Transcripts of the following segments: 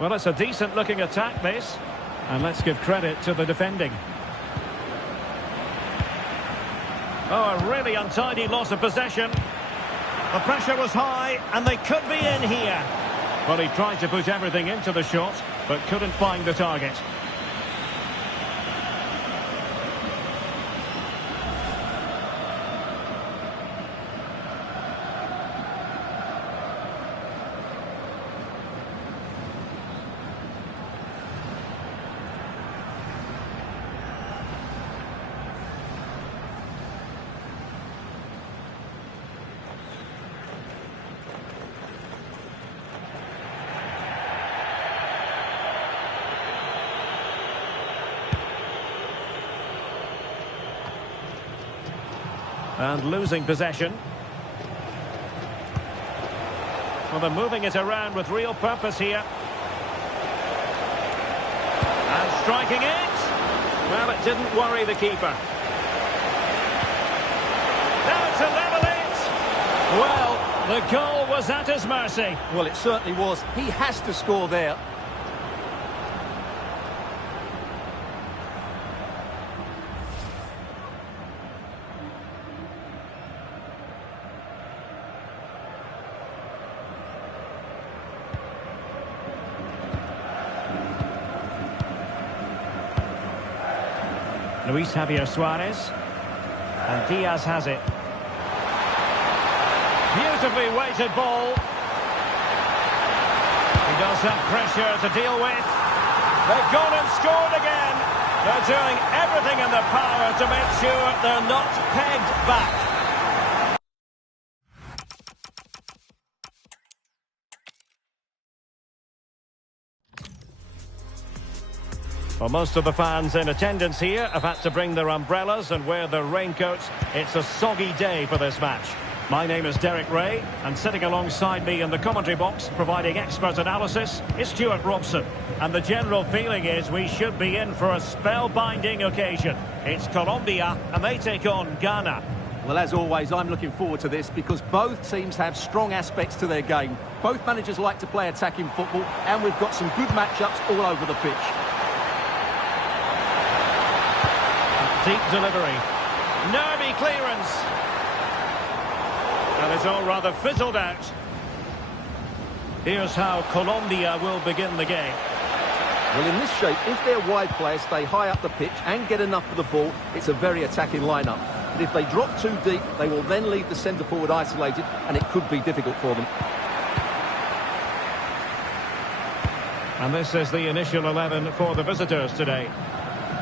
Well, it's a decent-looking attack, this. And let's give credit to the defending. Oh, a really untidy loss of possession. The pressure was high, and they could be in here. Well, he tried to put everything into the shot, but couldn't find the target. And losing possession. Well, they're moving it around with real purpose here. And striking it. Well, it didn't worry the keeper. Now to level it. Well, the goal was at his mercy. Well, it certainly was. He has to score there. Luis Javier Suarez. And Diaz has it. Beautifully weighted ball. He does have pressure to deal with. They've gone and scored again. They're doing everything in their power to make sure they're not pegged back. Well, most of the fans in attendance here have had to bring their umbrellas and wear their raincoats. It's a soggy day for this match. My name is Derek Ray, and sitting alongside me in the commentary box, providing expert analysis, is Stuart Robson. And the general feeling is we should be in for a spellbinding occasion. It's Colombia, and they take on Ghana. Well, as always, I'm looking forward to this because both teams have strong aspects to their game. Both managers like to play attacking football, and we've got some good matchups all over the pitch. Deep delivery. Nervy clearance. And it's all rather fizzled out. Here's how Colombia will begin the game. Well, in this shape, if their wide players stay high up the pitch and get enough of the ball, it's a very attacking lineup. But if they drop too deep, they will then leave the centre-forward isolated, and it could be difficult for them. And this is the initial 11 for the visitors today.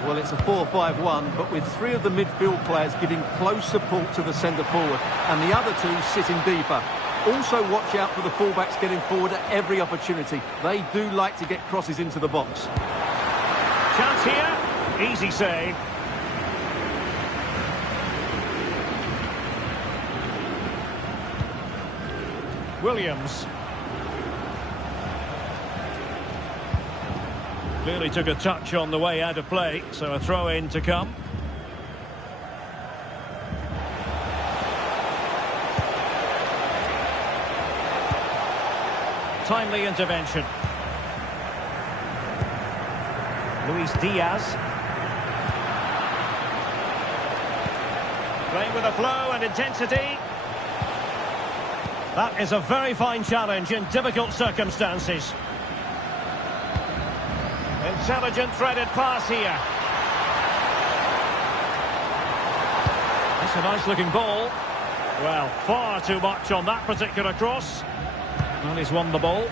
Well, it's a 4-5-1, but with three of the midfield players giving close support to the centre-forward, and the other two sitting deeper. Also watch out for the fullbacks getting forward at every opportunity. They do like to get crosses into the box. Chance here. Easy save. Williams. Clearly took a touch on the way out of play, so a throw-in to come. Timely intervention. Luis Diaz. Playing with a flow and intensity. That is a very fine challenge in difficult circumstances. Intelligent threaded pass here. That's a nice looking ball. Well, far too much on that particular cross. And he's won the ball.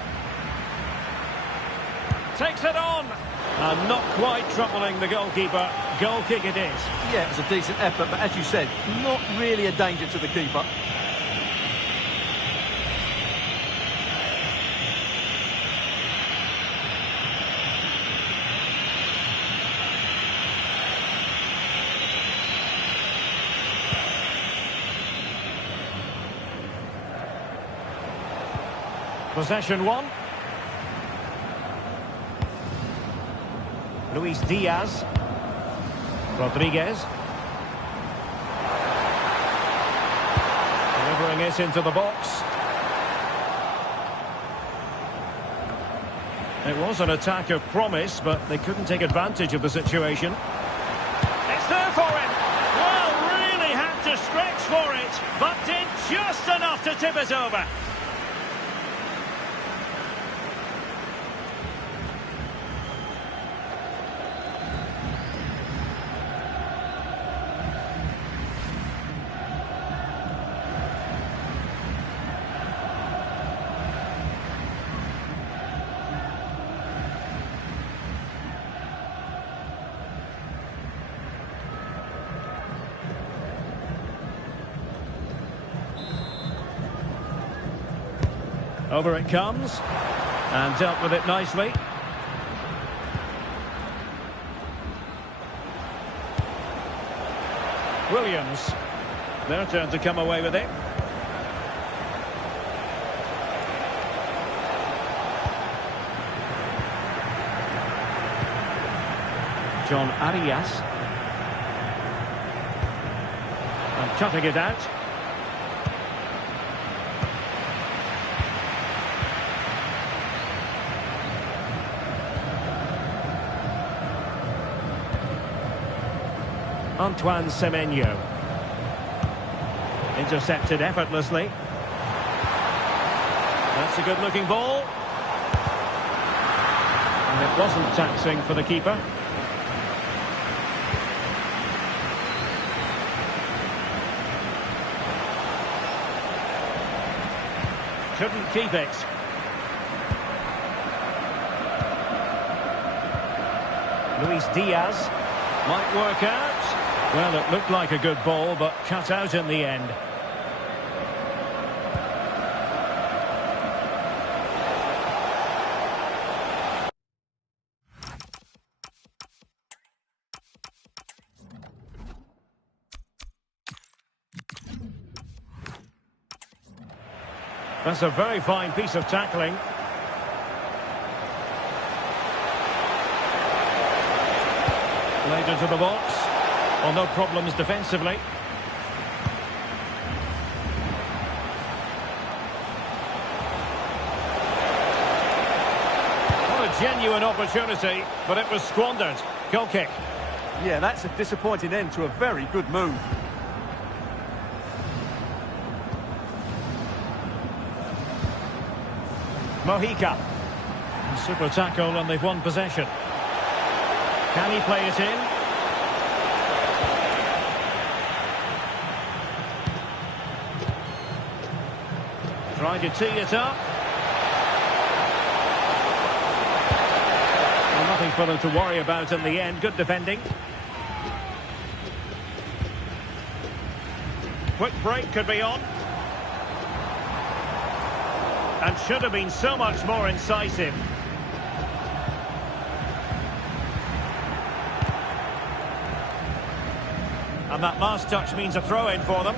Takes it on. And not quite troubling the goalkeeper. Goal kick it is. Yeah, it was a decent effort, but as you said, not really a danger to the keeper. Possession one. Luis Diaz. Rodriguez. Delivering it into the box. It was an attack of promise, but they couldn't take advantage of the situation. It's there for him. Well, really had to stretch for it, but did just enough to tip it over. Over it comes, and dealt with it nicely. Williams, their turn to come away with it. John Arias. And cutting it out. Antoine Semenyo. Intercepted effortlessly. That's a good-looking ball. And it wasn't taxing for the keeper. Couldn't keep it. Luis Diaz might work out. Well, it looked like a good ball, but cut out in the end. That's a very fine piece of tackling. Laid into the box. Well, no problems defensively. What a genuine opportunity, but it was squandered. Goal kick. Yeah, that's a disappointing end to a very good move. Mojica. Super tackle and they've won possession. Can he play it in? Trying to tee it up. Well, nothing for them to worry about in the end. Good defending. Quick break could be on. And should have been so much more incisive. And that last touch means a throw-in for them.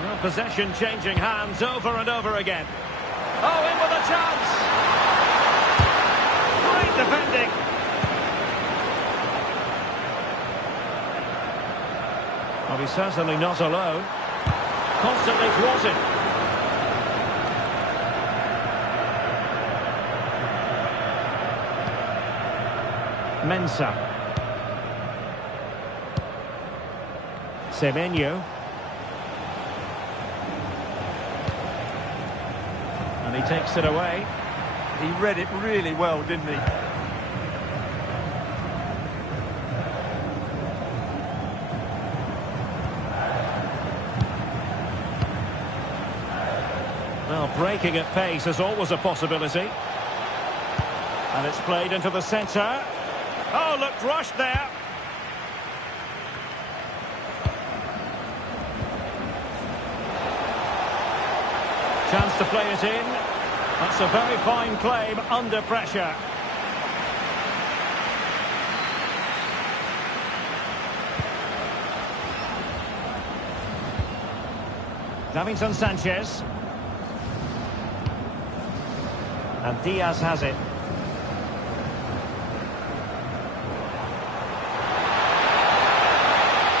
Well, possession changing hands over and over again. Oh, in with a chance! Great defending! Well, he's certainly not alone. Constantly thwarted. Mensah. Semenyo. And he takes it away. He read it really well, didn't he? Well, breaking at pace is always a possibility. And it's played into the centre. Oh, looked rushed there. Chance to play it in. That's a very fine claim under pressure. Davinson Sanchez. And Diaz has it.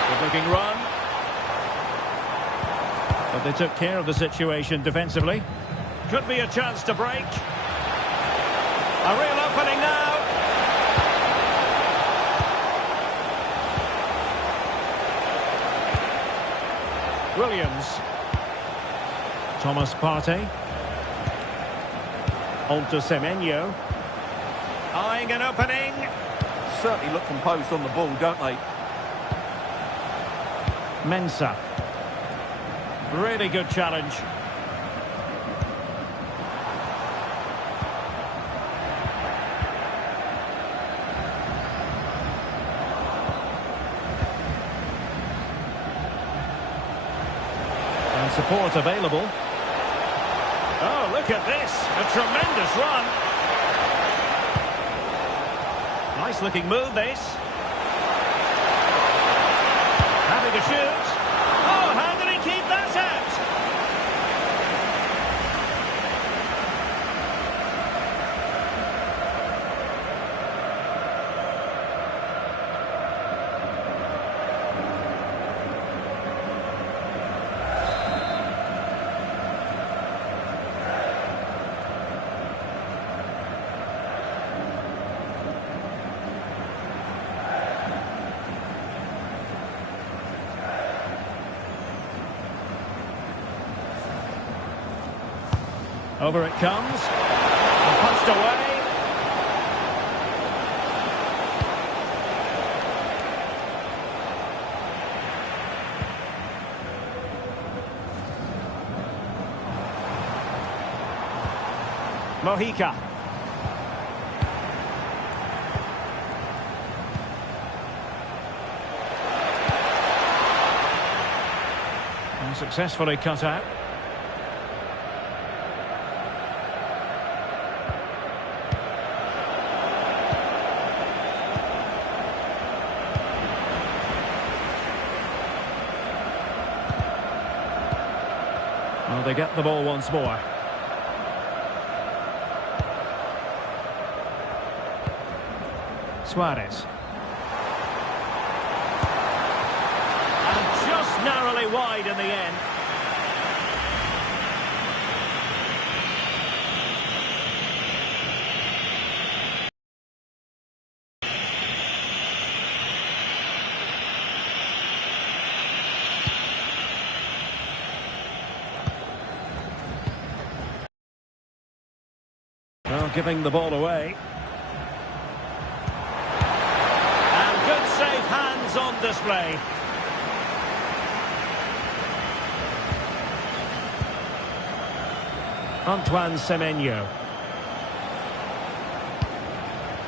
Good-looking run. But they took care of the situation defensively. Could be a chance to break. A real opening now. Williams. Thomas Partey. On to Semenyo. Eyeing an opening. Certainly look composed on the ball, don't they? Mensah. Really good challenge. And support available. Oh, look at this. A tremendous run. Nice looking move, this. Having a shoot. Oh, how did he keep that out? Over it comes. And punched away. Mojica. And successfully cut out. Well, they get the ball once more. Suarez. And just narrowly wide in the end. Well, giving the ball away. And good safe hands on display. Antoine Semenyo.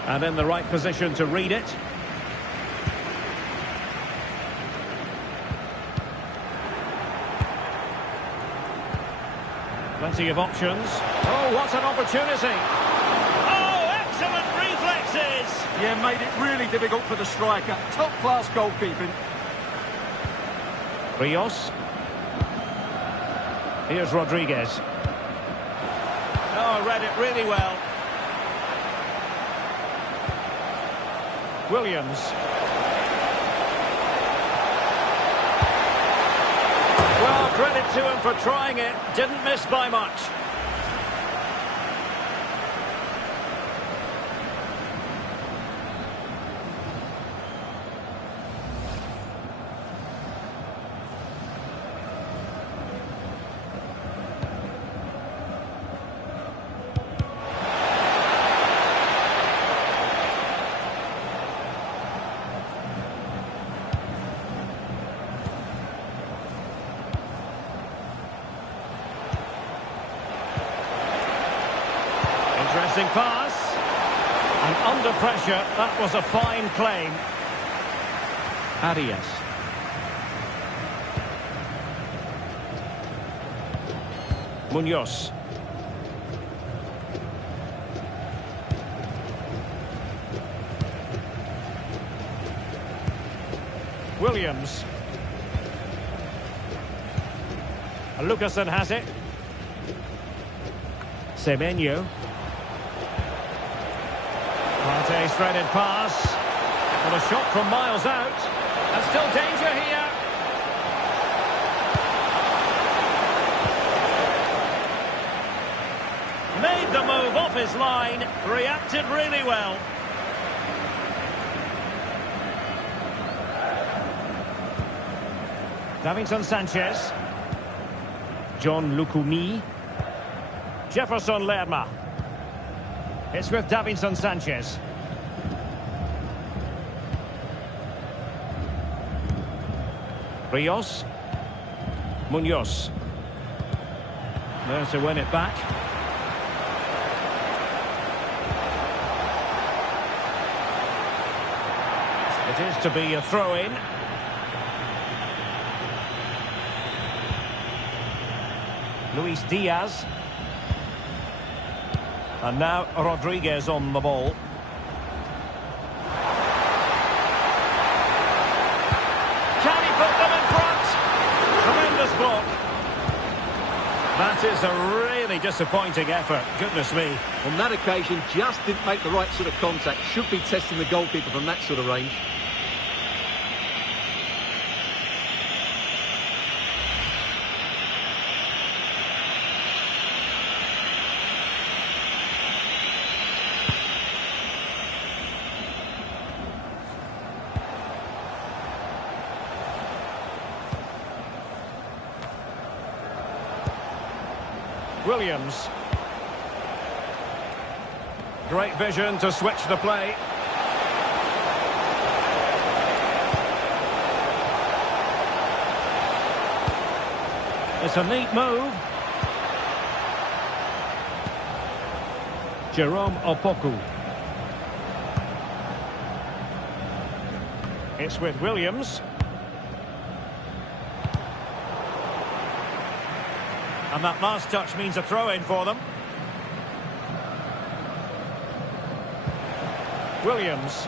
And in the right position to read it. Plenty of options. Oh, what an opportunity. Oh, excellent reflexes. Yeah, made it really difficult for the striker. Top-class goalkeeping. Rios. Here's Rodriguez. Oh, read it really well. Williams. Well, credit to him for trying it. Didn't miss by much. Interesting pass. And under pressure, that was a fine claim. Arias. Munoz. Williams. Lucasen has it. Semenyo. Partey threaded pass. Well, a shot from miles out. And still danger here. Made the a move off his line. Reacted really well. Davinson Sanchez. John Lukumi. Jefferson Lerma. It's with Davinson Sanchez. Rios. Munoz. There to win it back. It is to be a throw-in. Luis Diaz. And now Rodriguez on the ball. Can he put them in front? Tremendous block. That is a really disappointing effort. Goodness me. On that occasion, just didn't make the right sort of contact. Should be testing the goalkeeper from that sort of range. Williams. Great vision to switch the play. It's a neat move. Jerome Opoku. It's with Williams. And that last touch means a throw-in for them. Williams.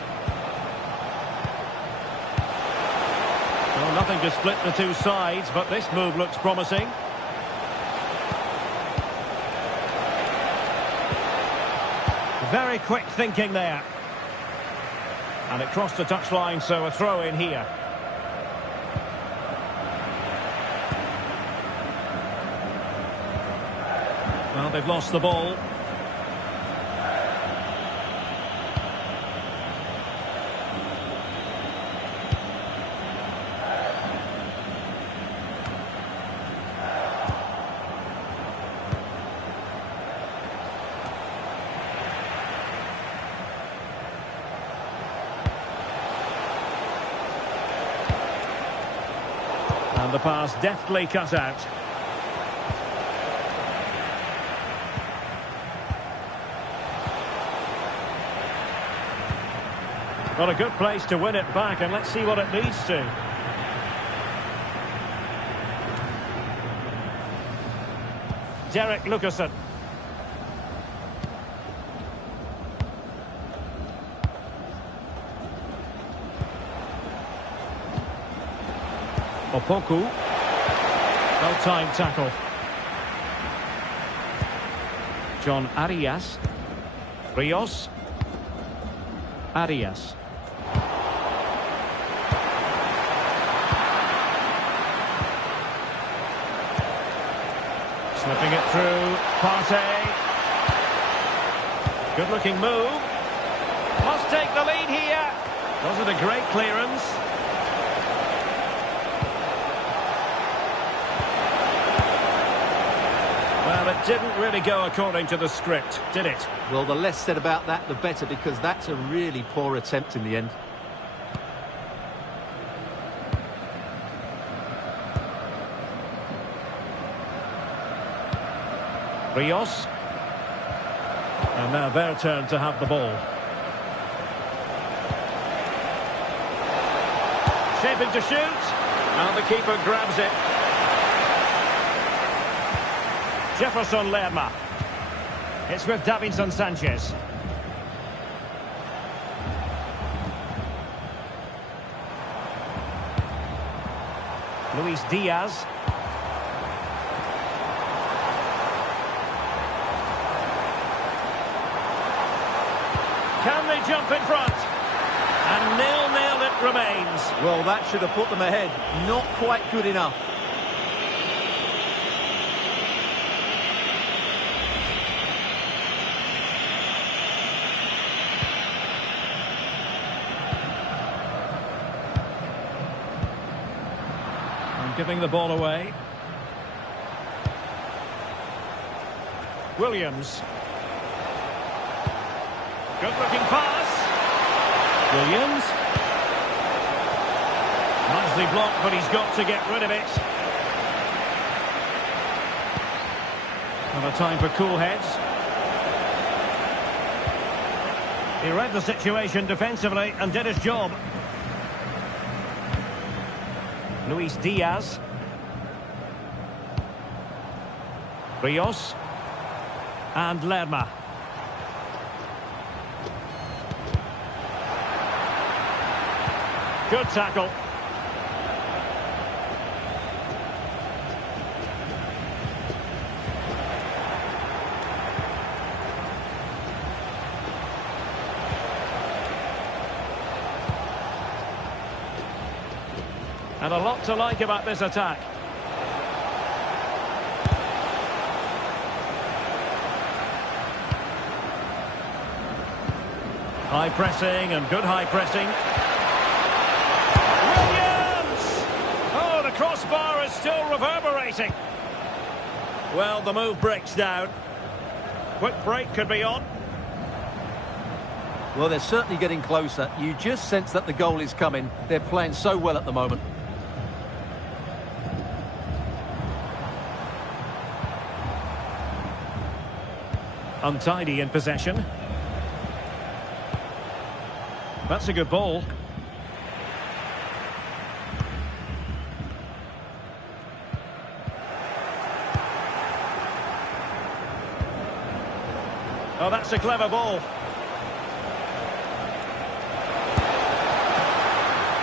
Well, nothing to split the two sides, but this move looks promising. Very quick thinking there. And it crossed the touchline, so a throw-in here. Well, they've lost the ball. And the pass deftly cut out. Got a good place to win it back, and let's see what it leads to. Derek Lucasen. Opoku. Well-timed tackle. John Arias. Rios. Arias. Slipping it through. Partey. Good-looking move. Must take the lead here. Wasn't a great clearance. Well, it didn't really go according to the script, did it? Well, the less said about that, the better, because that's a really poor attempt in the end. Rios. And now their turn to have the ball. Shaping to shoot. Now the keeper grabs it. Jefferson Lerma. It's with Davinson Sanchez. Luis Diaz. Can they jump in front? And 0-0 it remains. Well, that should have put them ahead. Not quite good enough. giving the ball away. Williams. Good looking pass. Williams. Nicely blocked, but he's got to get rid of it. Not a time for cool heads. He read the situation defensively and did his job. Luis Diaz. Rios. And Lerma. Good tackle. And a lot to like about this attack. High pressing and good high pressing. Williams! Oh, the crossbar is still reverberating. Well, the move breaks down. Quick break could be on. Well, they're certainly getting closer. You just sense that the goal is coming. They're playing so well at the moment. Untidy in possession. That's a good ball. Oh, that's a clever ball.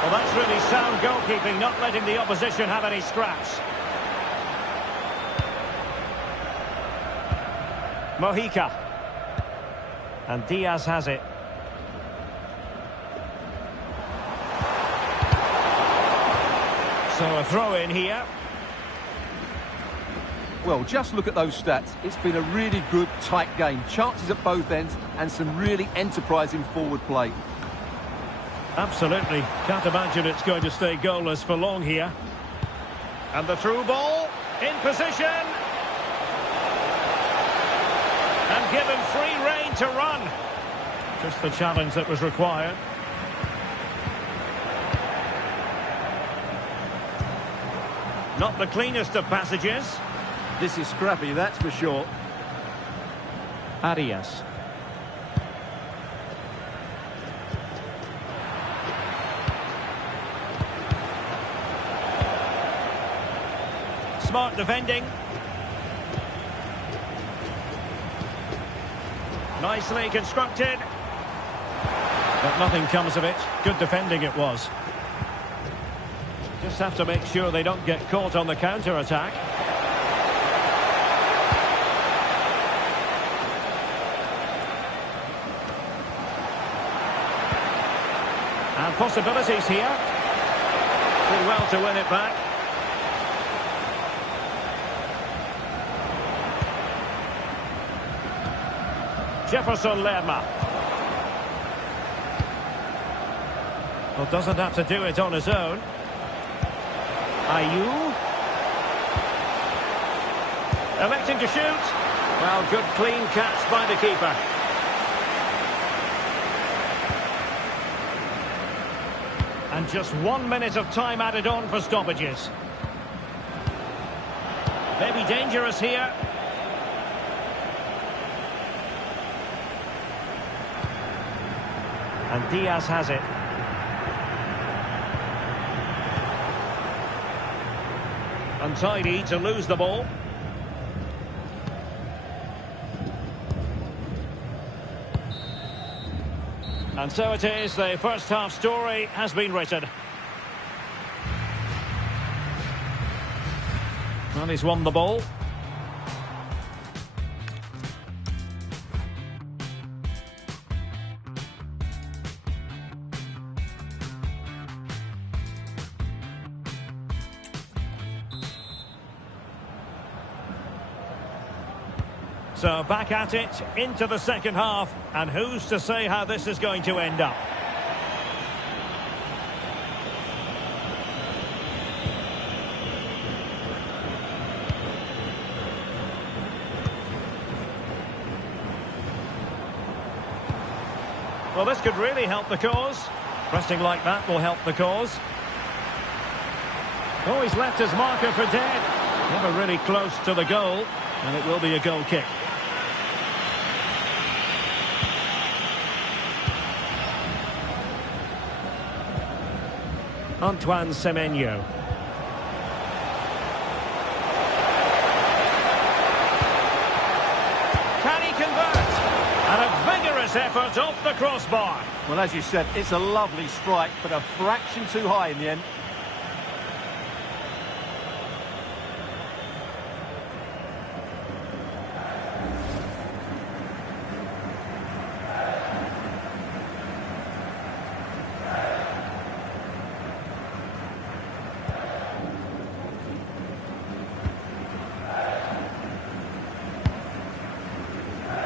Well, that's really sound goalkeeping, not letting the opposition have any scraps. Mojica. And Diaz has it. So a throw in here. Well, just look at those stats. It's been a really good, tight game. Chances at both ends and some really enterprising forward play. Absolutely. Can't imagine it's going to stay goalless for long here. And the through ball in position. And given free rein to run. Just the challenge that was required. Not the cleanest of passages. This is scrappy, that's for sure. Arias. Smart defending. Nicely constructed. But nothing comes of it. Good defending it was. Just have to make sure they don't get caught on the counter-attack. And possibilities here. Did well to win it back. Jefferson Lerma. Well, doesn't have to do it on his own. Ayew. Electing to shoot. Well, good clean catch by the keeper. And just 1 minute of time added on for stoppages. Maybe dangerous here. And Diaz has it. Untidy to lose the ball. And so it is, the first half story has been written. Well, he's won the ball. So back at it, into the second half, and who's to say how this is going to end up? Well, this could really help the cause. Pressing like that will help the cause. Oh, he's left his marker for dead. Never really close to the goal, and it will be a goal kick. Antoine Semenyo. Can he convert? And a vigorous effort off the crossbar. Well, as you said, it's a lovely strike, but a fraction too high in the end.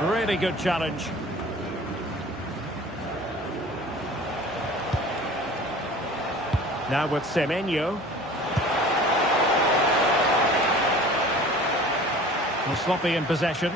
Really good challenge. Now with Semenyo. Well, sloppy in possession.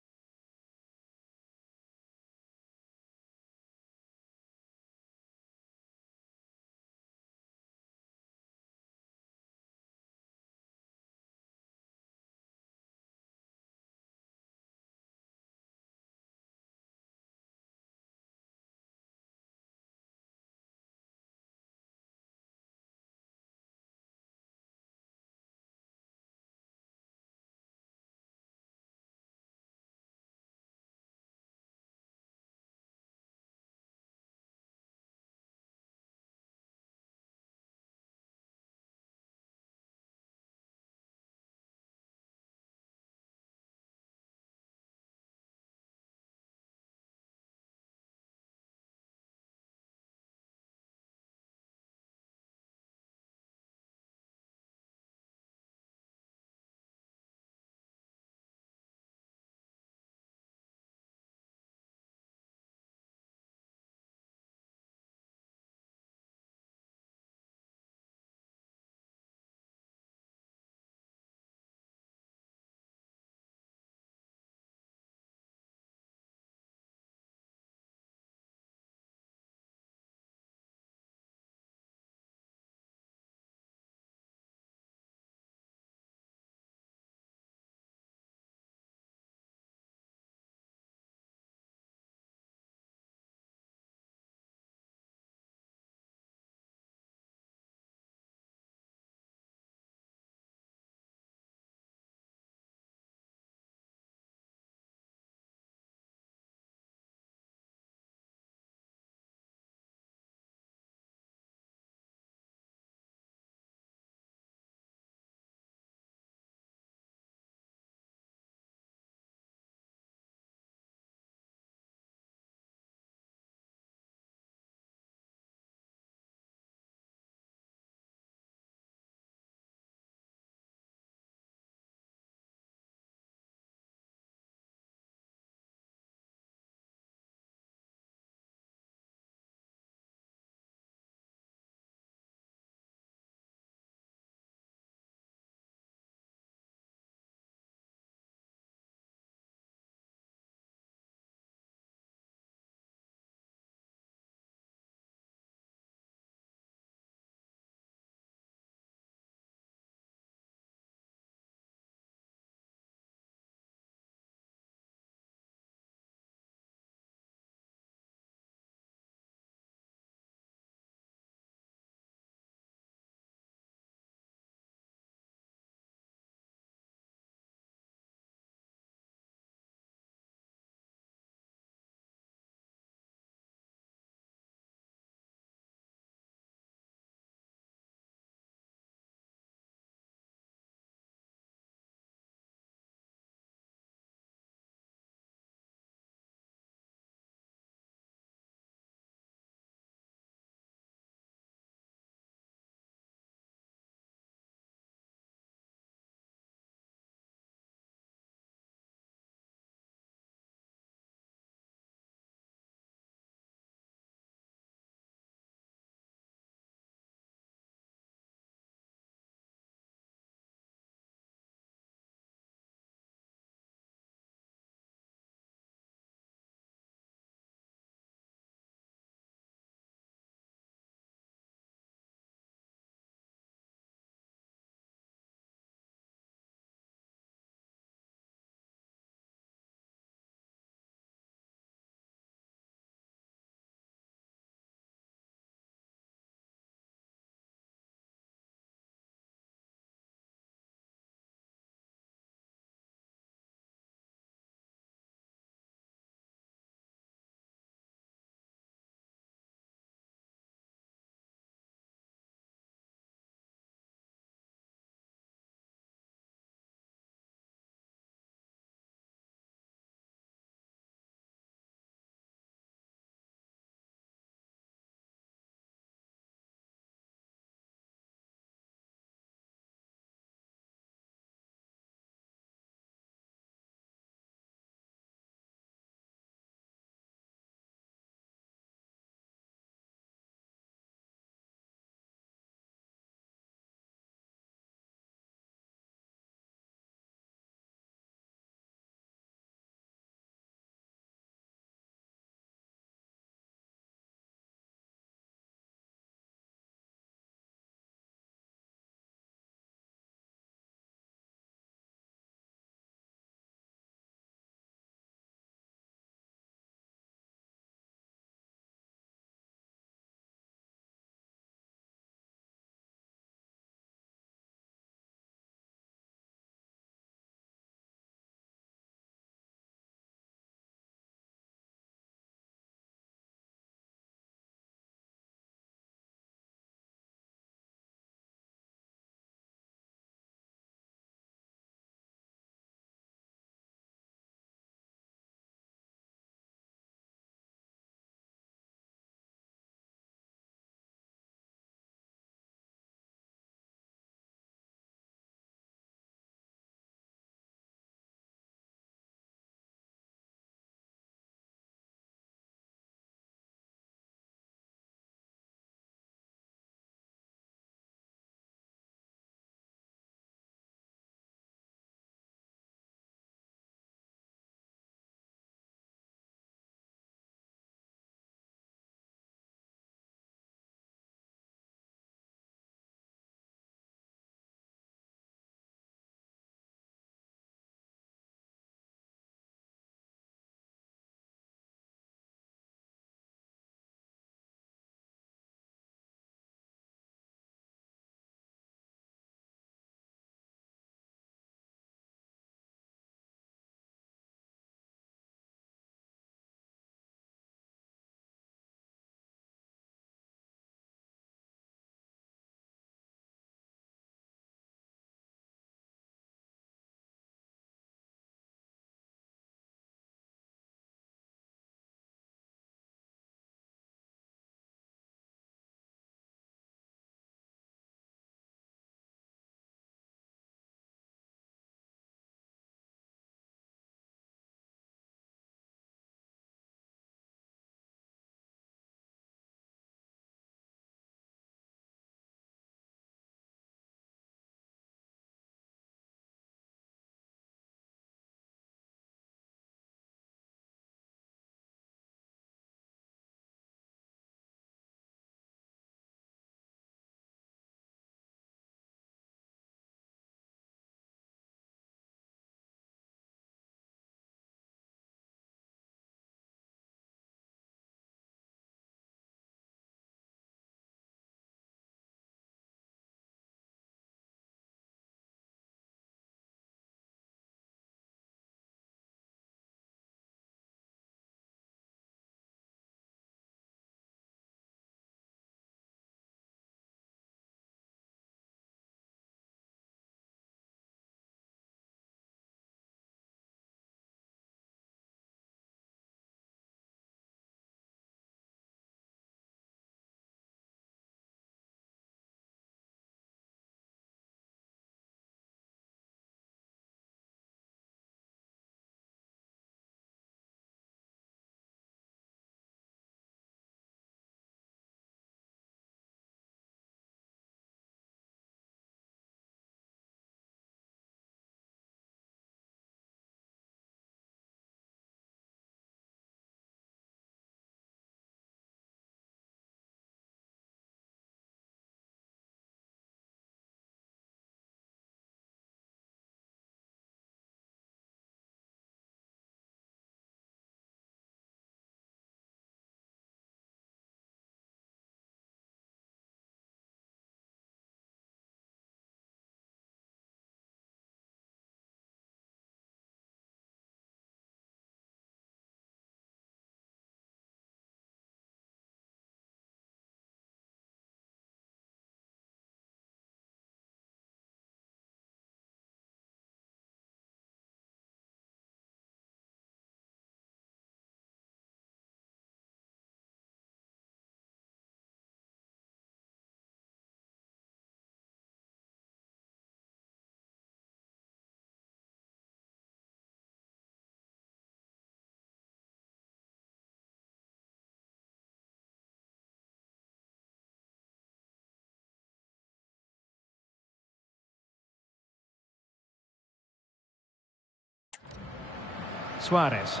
Suarez.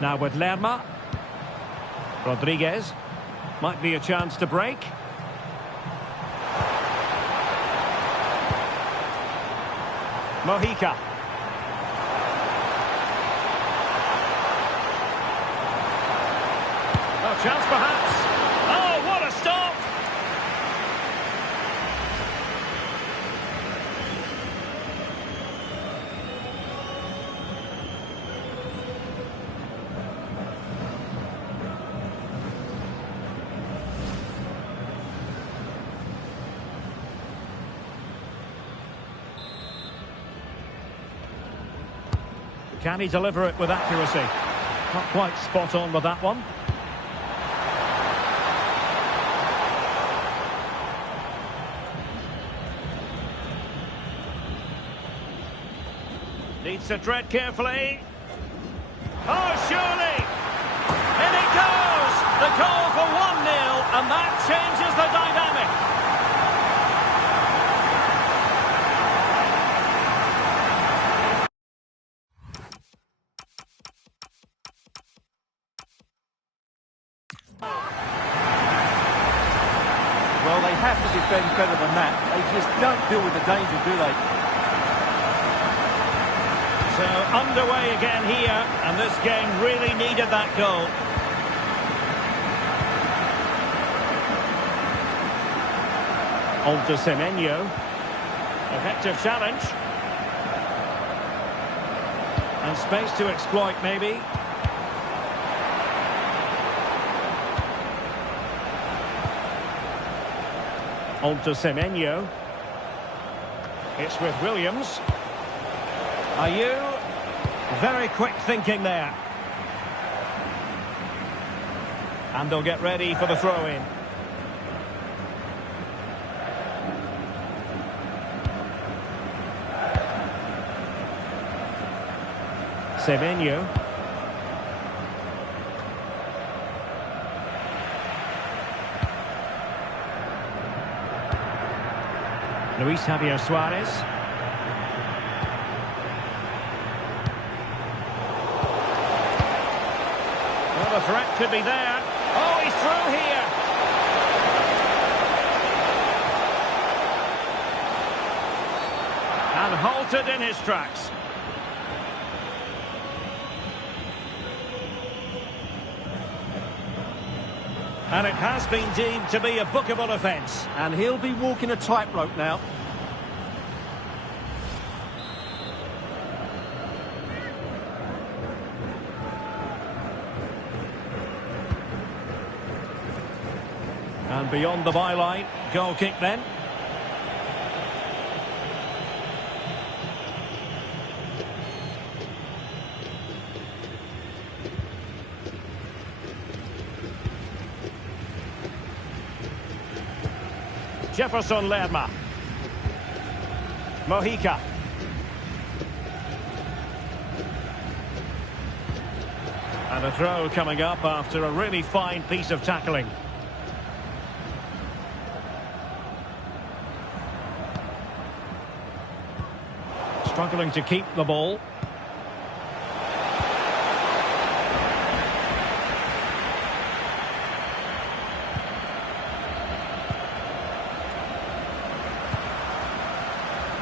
Now with Lerma. Rodriguez. Might be a chance to break. Mojica. A chance perhaps. Oh, what a stop! Can he deliver it with accuracy? Not quite spot on with that one. Needs to tread carefully. Oh, surely! In it goes! The goal for 1-0, and that changes the dynamic. Well, they have to defend better than that. They just don't deal with the danger, do they? So, underway again here, and this game really needed that goal. On to Semenyo. Effective challenge. And space to exploit, maybe. On to Semenyo. It's with Williams. Are you? Very quick thinking there. And they'll get ready for the throw-in. Semenyo. Luis Javier Suarez. Well, the threat could be there. Oh, he's through here. And halted in his tracks. And it has been deemed to be a bookable offence. And he'll be walking a tightrope now. And beyond the byline, goal kick then. Jefferson Lerma. Mojica. And a throw coming up after a really fine piece of tackling. Struggling to keep the ball.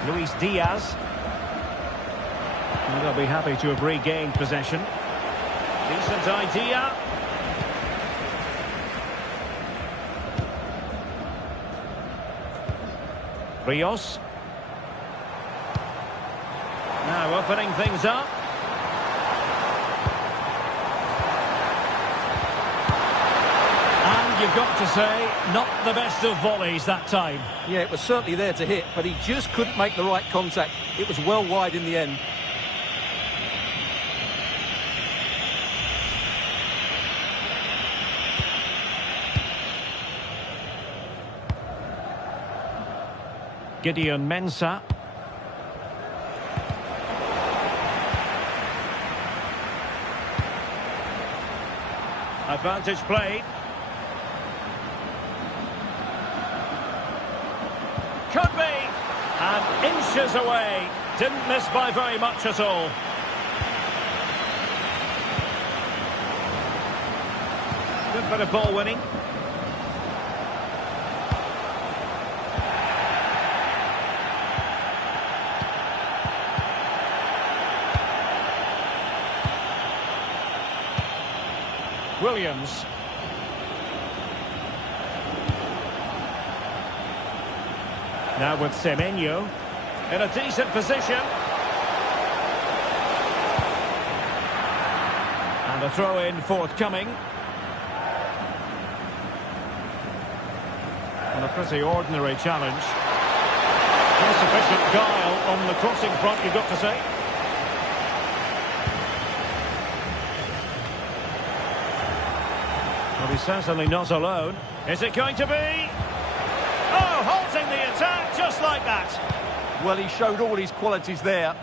Luis Diaz. And they'll be happy to have regained possession. Decent idea. Rios. Now opening things up. And you've got to say, not the best of volleys that time. Yeah, it was certainly there to hit, but he just couldn't make the right contact. It was well wide in the end. Gideon Mensah. Advantage played. Could be. And inches away. Didn't miss by very much at all. Good bit of ball winning. Williams. Now with Semenyo in a decent position. And a throw-in forthcoming. And a pretty ordinary challenge. Insufficient guile on the crossing front, you've got to say. Well, he's certainly not alone. Is it going to be? Oh, halting the attack just like that. Well, he showed all his qualities there.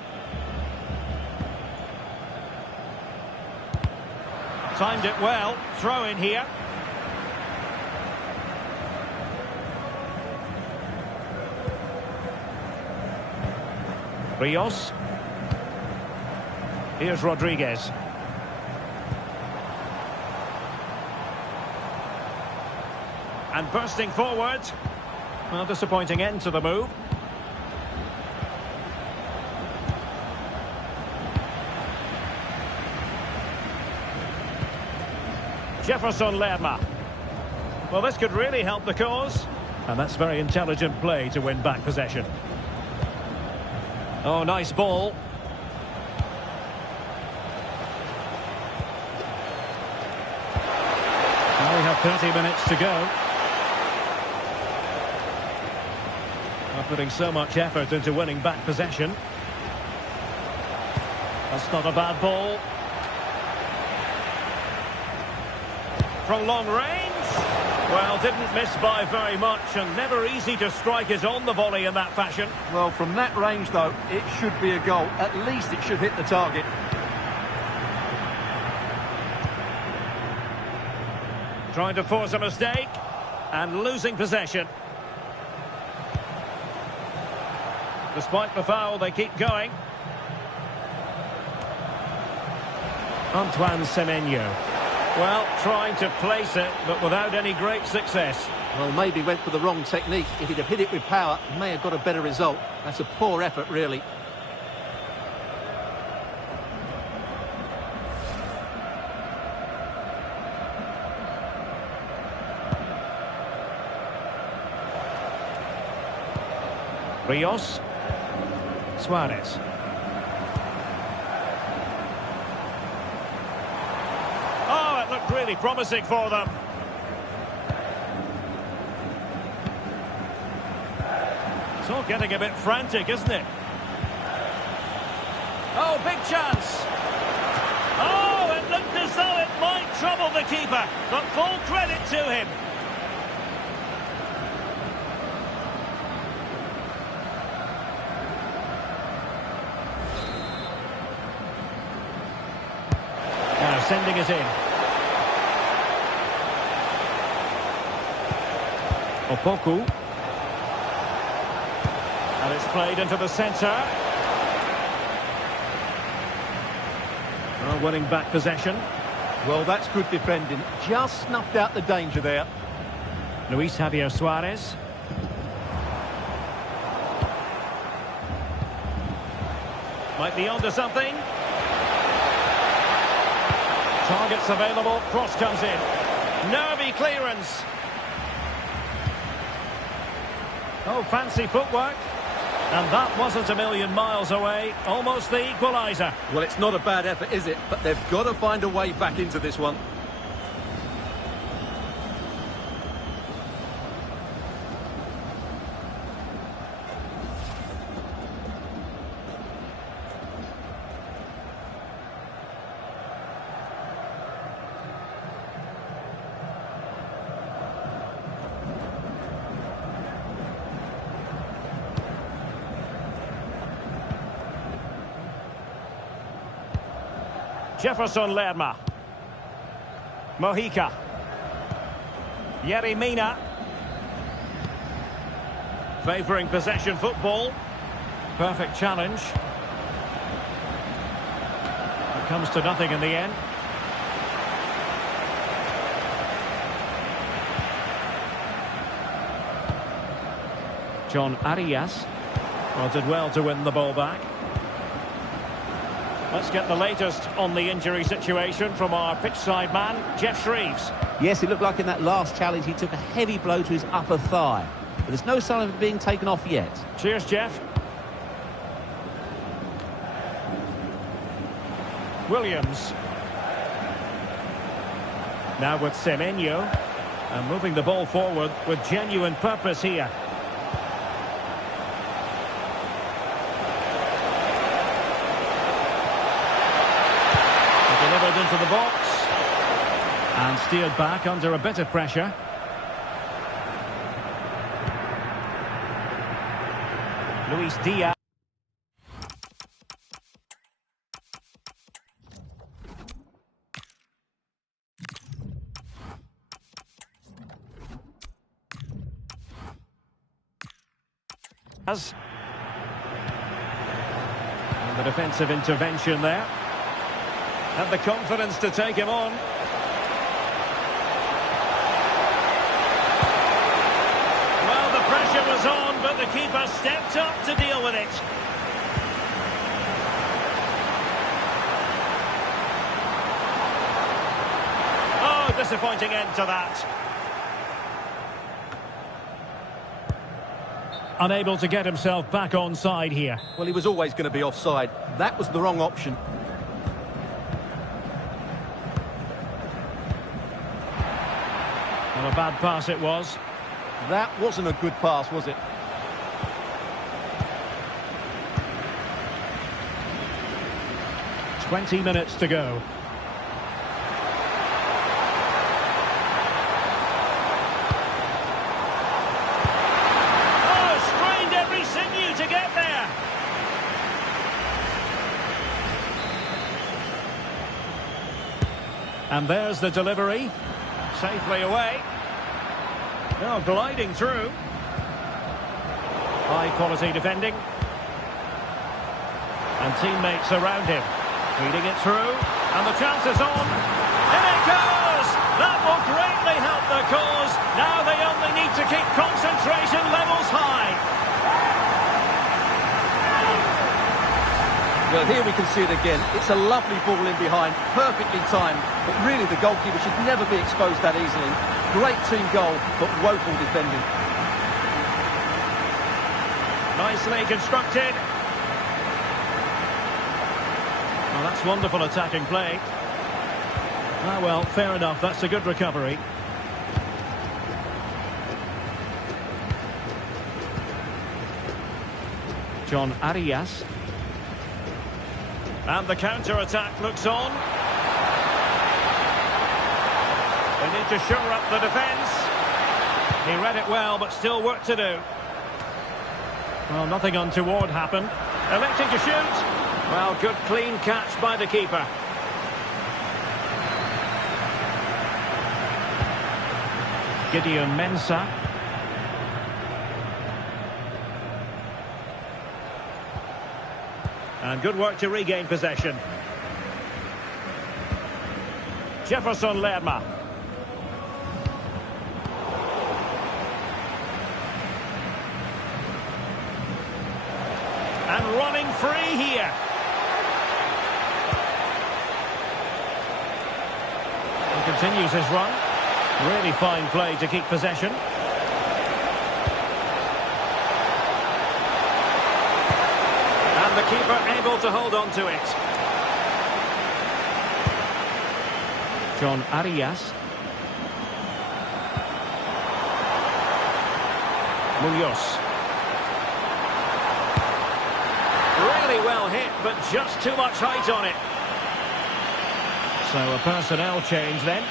Timed it well. Throw in here. Rios. Here's Rodriguez. And bursting forward. Well, disappointing end to the move. Jefferson Lerma. Well, this could really help the cause. And that's very intelligent play to win back possession. Oh, nice ball. Now we have 30 minutes to go. Not putting so much effort into winning back possession. That's not a bad ball. From long range. Well, didn't miss by very much, and never easy to strike it on the volley in that fashion. Well, from that range, though, it should be a goal. At least it should hit the target. Trying to force a mistake, and losing possession. Despite the foul, they keep going. Antoine Semenyo. Well, trying to place it, but without any great success. Well, maybe went for the wrong technique. If he'd have hit it with power, may have got a better result. That's a poor effort, really. Rios. Suarez. Oh, it looked really promising for them. It's all getting a bit frantic, isn't it? Oh, big chance. Oh, it looked as though it might trouble the keeper, but full credit to him. Now sending it in. Opoku. And it's played into the centre. Well, winning back possession. Well, that's good defending. Just snuffed out the danger there. Luis Javier Suarez. Might be onto something. Targets available. Cross comes in. Nervy clearance. Oh, fancy footwork. And that wasn't a million miles away. Almost the equaliser. Well, it's not a bad effort, is it? But they've got to find a way back into this one. Jefferson Lerma. Mojica. Yerry Mina. Favouring possession football. Perfect challenge. It comes to nothing in the end. John Arias. Well, did well to win the ball back. Let's get the latest on the injury situation from our pitchside man, Jeff Shreves. Yes, it looked like in that last challenge he took a heavy blow to his upper thigh. But there's no sign of it being taken off yet. Cheers, Jeff. Williams. Now with Semenyo. And moving the ball forward with genuine purpose here. Delivered into the box. And steered back under a bit of pressure. Luis Diaz. And the defensive intervention there. Had the confidence to take him on. Well, the pressure was on, but the keeper stepped up to deal with it. Oh, disappointing end to that. Unable to get himself back onside here. Well, he was always going to be offside. That was the wrong option. Well, a bad pass it was. That wasn't a good pass, was it? "20 minutes to go. Oh, strained every sinew to get there. And there's the delivery. Safely away. Now gliding through. High quality defending. And teammates around him. Feeding it through. And the chance is on. In it goes! That will greatly help the cause. Now they only need to keep concentration levels high. Well, here we can see it again. It's a lovely ball in behind, perfectly timed, but really the goalkeeper should never be exposed that easily. Great team goal, but woeful defending. Nicely constructed. Well, that's wonderful attacking play. Ah, well, fair enough. That's a good recovery. John Arias. And the counter-attack looks on. They need to shore up the defence. He read it well, but still work to do. Well, nothing untoward happened. Electing to shoot. Well, good clean catch by the keeper. Gideon Mensah. And good work to regain possession. Jefferson Lerma. And running free here. He continues his run. Really fine play to keep possession. And the keeper able to hold on to it. John Arias. Munoz. Really well hit, but just too much height on it. So a personnel change then.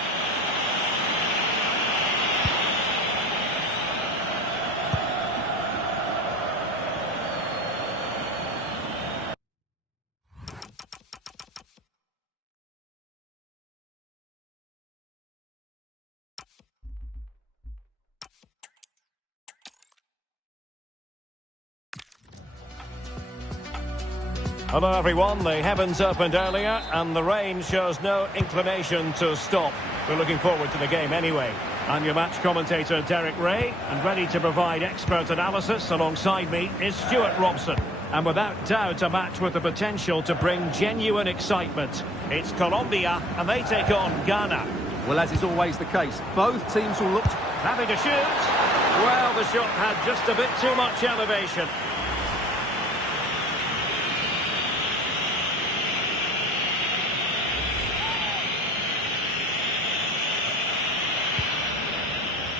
Hello everyone, the heavens opened earlier and the rain shows no inclination to stop. We're looking forward to the game anyway. I'm your match commentator, Derek Ray, and ready to provide expert analysis alongside me is Stuart Robson. And without doubt, a match with the potential to bring genuine excitement. It's Colombia, and they take on Ghana. Well, as is always the case, both teams will look to... Having to shoot. Well, the shot had just a bit too much elevation.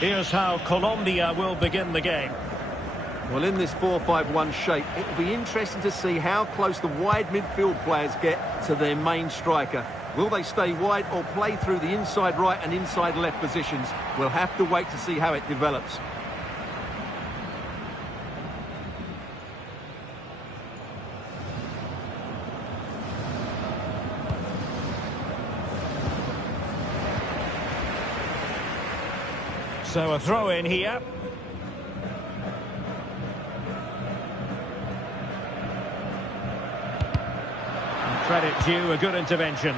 Here's how Colombia will begin the game. Well, in this 4-5-1 shape, it will be interesting to see how close the wide midfield players get to their main striker. Will they stay wide or play through the inside right and inside left positions? We'll have to wait to see how it develops. So a throw in here. Credit due, a good intervention.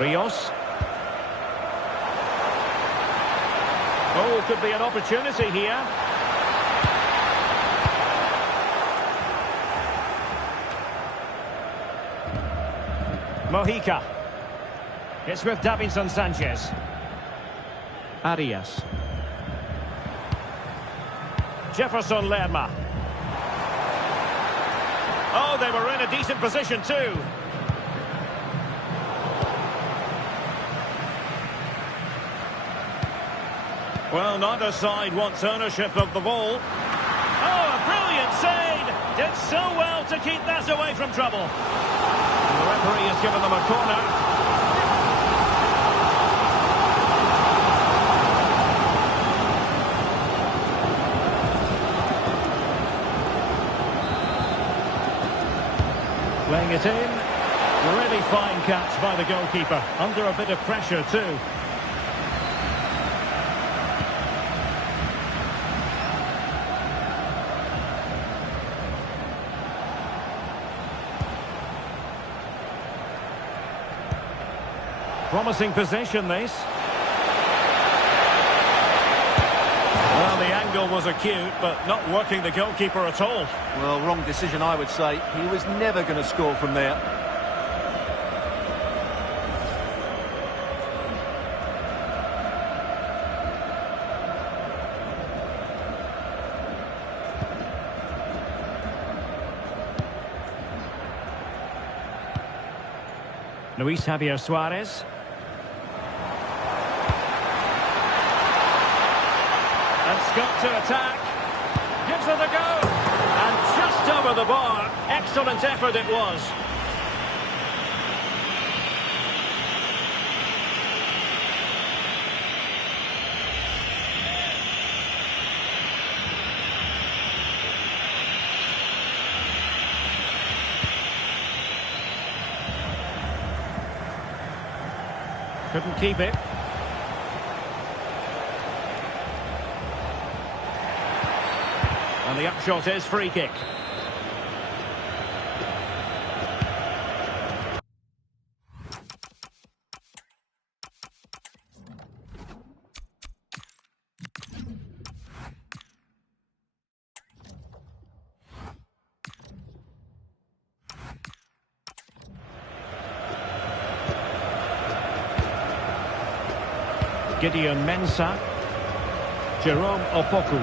Rios. Oh, could be an opportunity here. Mojica. It's with Davinson Sanchez. Arias. Jefferson Lerma. Oh, they were in a decent position too. Well, neither side wants ownership of the ball. Oh, a brilliant save! Did so well to keep that away from trouble. The referee has given them a corner. Playing it in. Really fine catch by the goalkeeper. Under a bit of pressure too. Promising possession, this. Well, the angle was acute, but not working the goalkeeper at all. Well, wrong decision, I would say. He was never going to score from there. Luis Javier Suarez. And Scott to attack. Gives it a go. And just over the bar. Excellent effort it was. Couldn't keep it. And the upshot is free kick. Gideon Mensah. Jerome Opoku.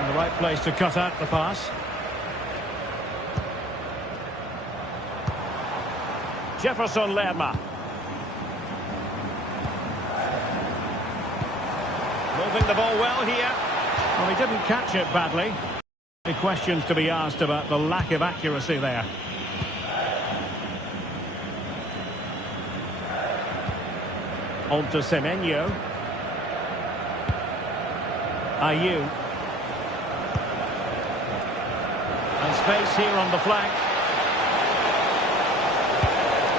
In the right place to cut out the pass. Jefferson Lerma. Moving the ball well here. Well, he didn't catch it badly. Any questions to be asked about the lack of accuracy there. On to Semenyo. Ayew. And space here on the flank.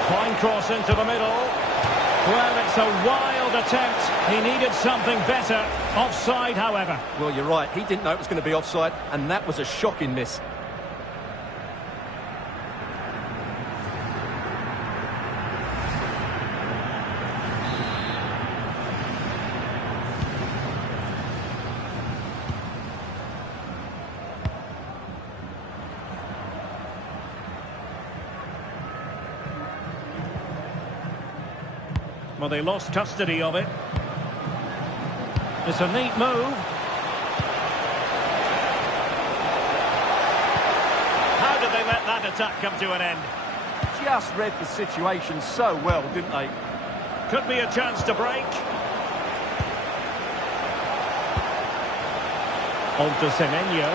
Fine cross into the middle. Well, it's a wild failed attempt. He needed something better. Offside, however. Well, you're right. He didn't know it was going to be offside, and that was a shocking miss. Well, they lost custody of it. It's a neat move. How did they let that attack come to an end? Just read the situation so well, didn't they? Could be a chance to break. On to Semenyo.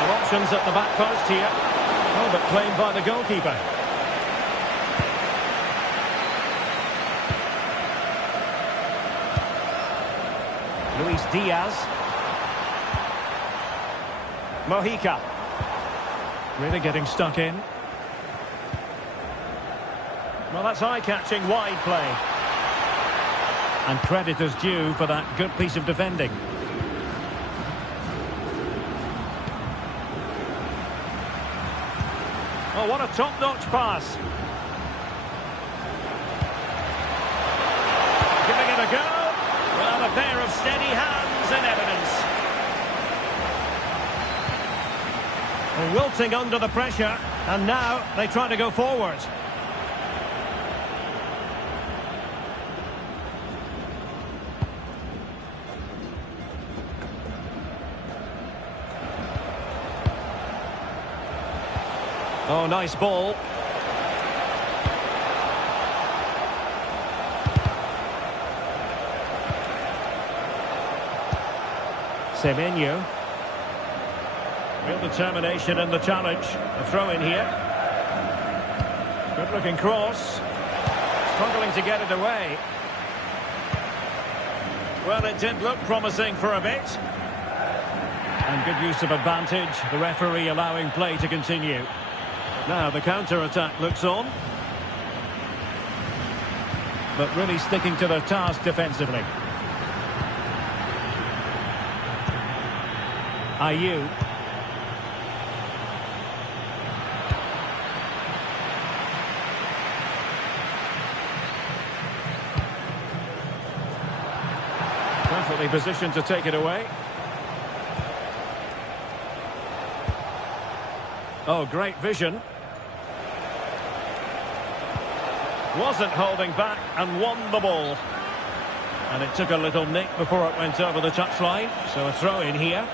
Some options at the back post here. Oh, but claimed by the goalkeeper. Luis Diaz. Mojica. Really getting stuck in. Well, that's eye-catching wide play. And credit is due for that good piece of defending. Oh, what a top-notch pass. Giving it a go. Well, a pair of steady hands in evidence. Well, wilting under the pressure, and now they try to go forward. Oh, nice ball. Semenyo. Real determination in the challenge. A throw in here. Good looking cross. Struggling to get it away. Well, it did look promising for a bit. And good use of advantage. The referee allowing play to continue. Now the counter-attack looks on. But really sticking to their task defensively. Ayew. Perfectly positioned to take it away. Oh, great vision. Wasn't holding back and won the ball. And it took a little nick before it went over the touchline. So a throw in here.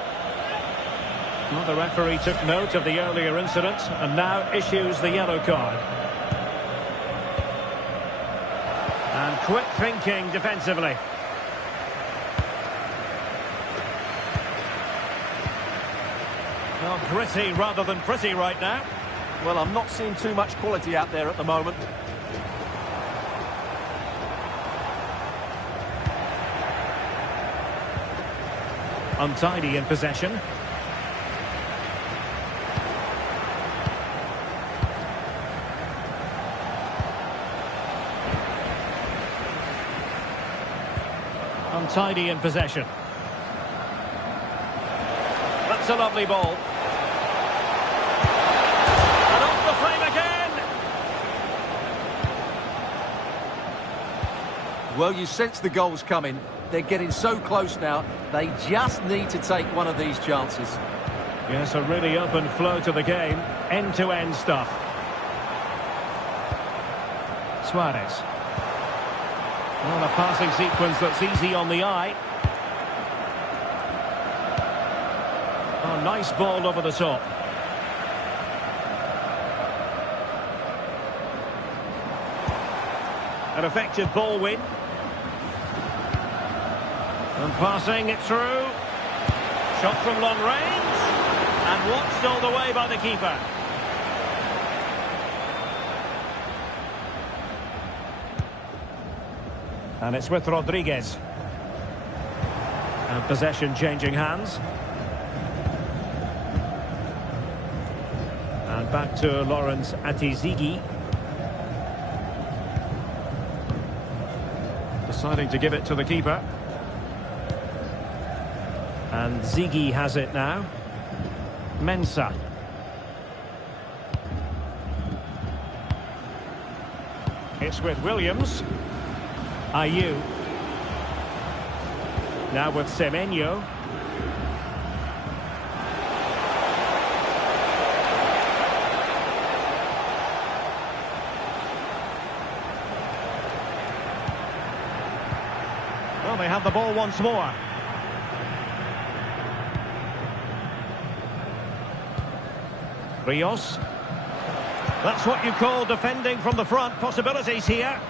Well, the referee took note of the earlier incident and now issues the yellow card. And quick thinking defensively. Well, gritty rather than pretty right now. Well, I'm not seeing too much quality out there at the moment. Untidy in possession. Untidy in possession. That's a lovely ball. And off the frame again. Well, you sense the goals coming. They're getting so close now. They just need to take one of these chances. Yes, a really open flow to the game. End-to-end stuff. Suarez. Well, a passing sequence that's easy on the eye. Oh, nice ball over the top. An effective ball win. And passing it through. Shot from long range. And watched all the way by the keeper. And it's with Rodriguez. And possession changing hands. And back to Lawrence Atizigi. Deciding to give it to the keeper. And Ziggy has it now. Mensah. It's with Williams. Ayew. Now with Semenyo. Well, they have the ball once more. Rios. That's what you call defending from the front. Possibilities here.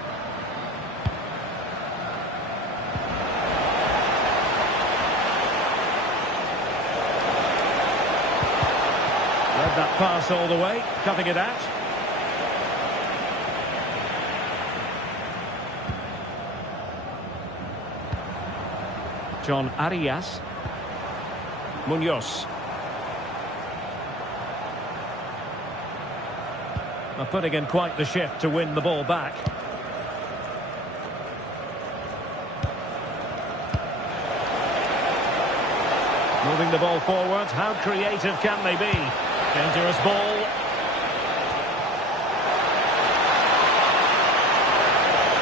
Led that pass all the way, cutting it out. John Arias. Munoz. They're putting in quite the shift to win the ball back. Moving the ball forward. How creative can they be? Dangerous ball.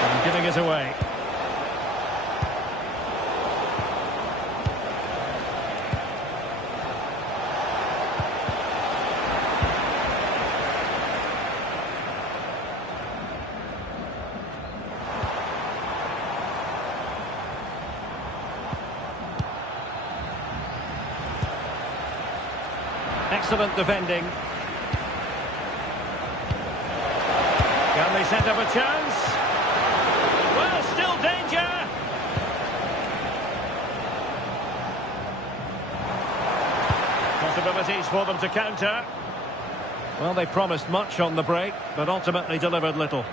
And giving it away. Excellent defending. Can they set up a chance? Well, still danger. Possibilities for them to counter. Well, they promised much on the break, but ultimately delivered little.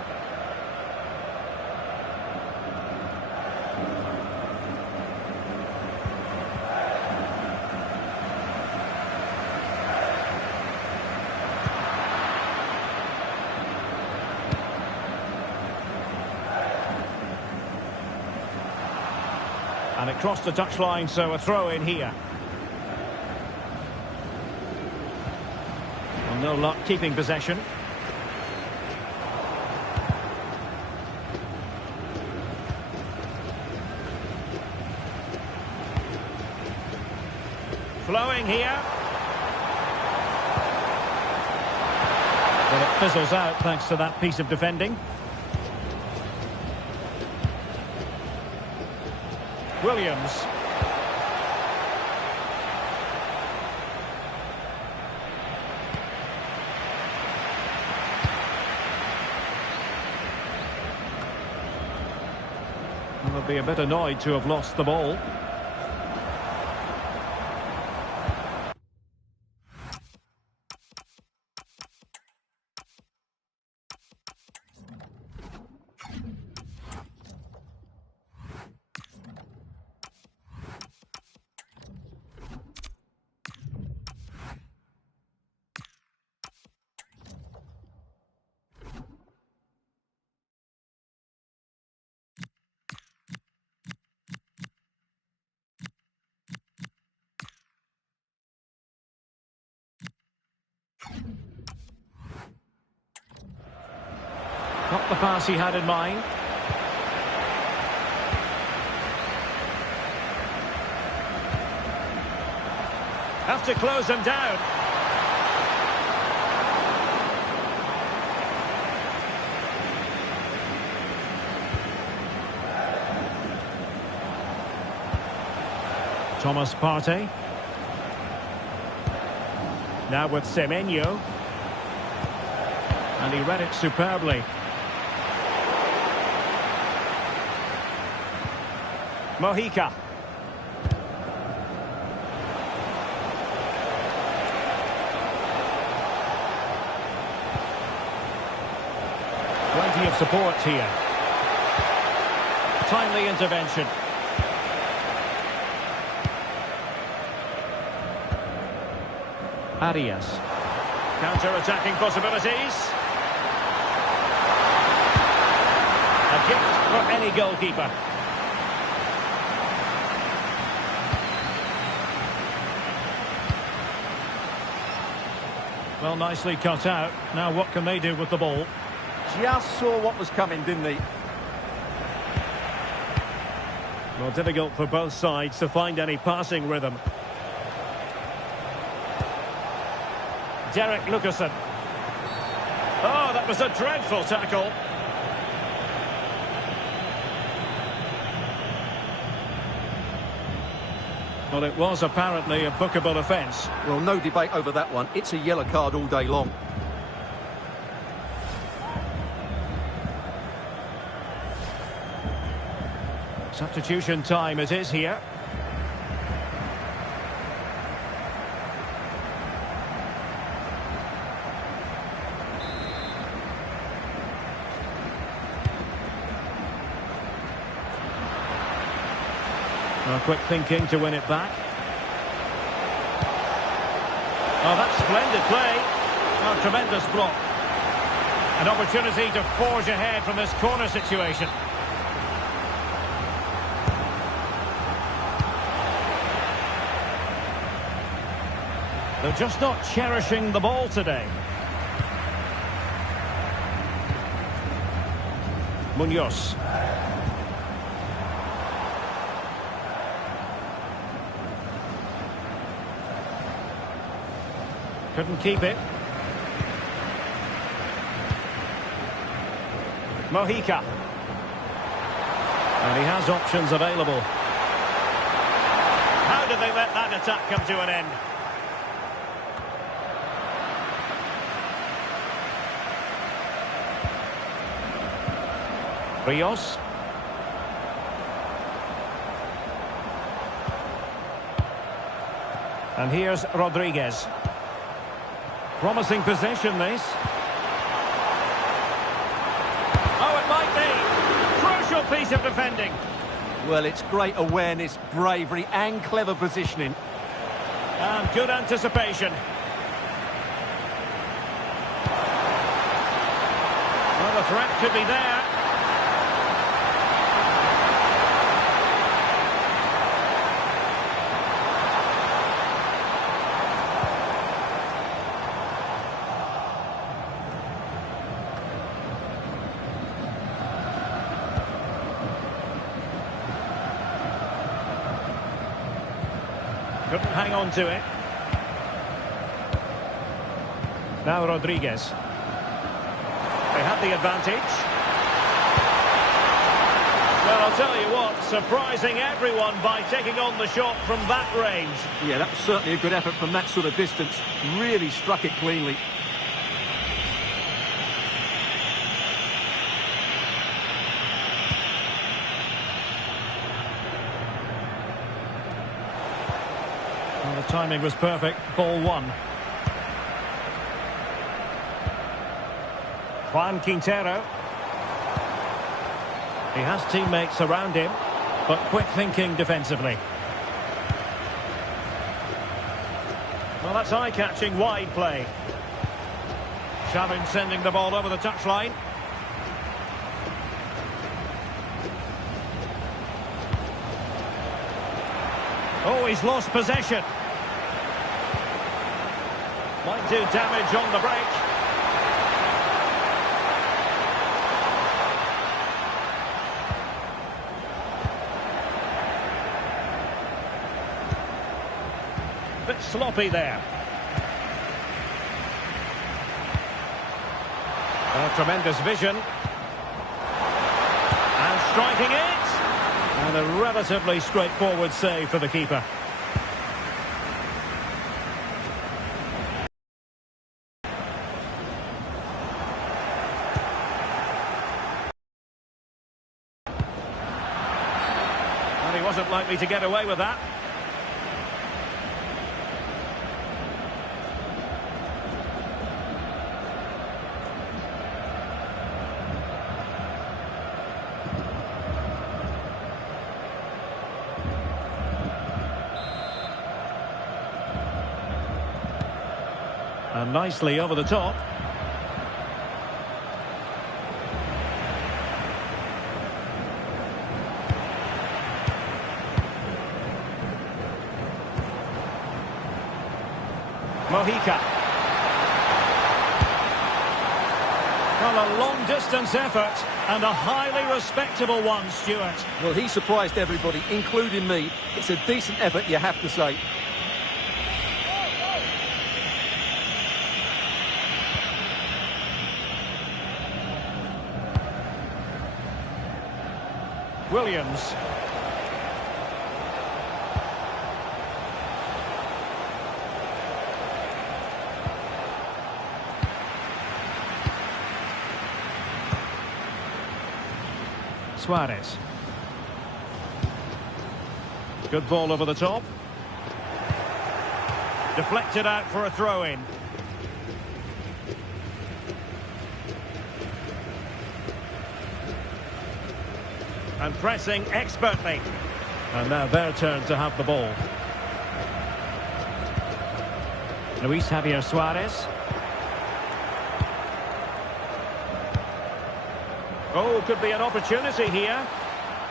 And it crossed the touchline, so a throw in here. Well, no luck keeping possession. Flowing here. Well, it fizzles out thanks to that piece of defending. Williams. They'll be a bit annoyed to have lost the ball. Not the pass he had in mind. Have to close him down. Thomas Partey. Now with Semenyo. And he read it superbly. Mojica. Plenty of support here. Timely intervention. Arias. Counter-attacking possibilities. A gift for any goalkeeper. Well, nicely cut out. Now what can they do with the ball? Just saw what was coming, didn't he? Well, difficult for both sides to find any passing rhythm. Derek Lucasen. Oh, that was a dreadful tackle. Well, it was apparently a bookable offence. Well, no debate over that one. It's a yellow card all day long. Substitution time it is here. Well, quick thinking to win it back. Oh, that's splendid play. Oh, tremendous block. An opportunity to forge ahead from this corner situation. They're just not cherishing the ball today. Munoz. Couldn't keep it. Mojica. And he has options available. How did they let that attack come to an end? Rios. And here's Rodriguez. Promising possession, this. Oh, it might be. Crucial piece of defending. Well, it's great awareness, bravery and clever positioning. And good anticipation. Well, the threat could be there. Couldn't hang on to it. Now Rodriguez. They had the advantage. Well, I'll tell you what, surprising everyone by taking on the shot from that range. Yeah, that was certainly a good effort from that sort of distance. Really struck it cleanly. Well, the timing was perfect. Ball one. Juan Quintero. He has teammates around him, but quick thinking defensively. Well, that's eye-catching wide play. Xavi sending the ball over the touchline. Oh, he's lost possession. Might do damage on the break. Bit sloppy there. Oh, tremendous vision. And striking it. And a relatively straightforward save for the keeper. And he wasn't likely to get away with that. And nicely over the top. Mojica. Well, a long-distance effort and a highly respectable one, Stuart. Well, he surprised everybody, including me. It's a decent effort, you have to say. Williams. Suarez. Good ball over the top. Deflected out for a throw-in. And pressing expertly. And now their turn to have the ball. Luis Javier Suarez. Oh, could be an opportunity here.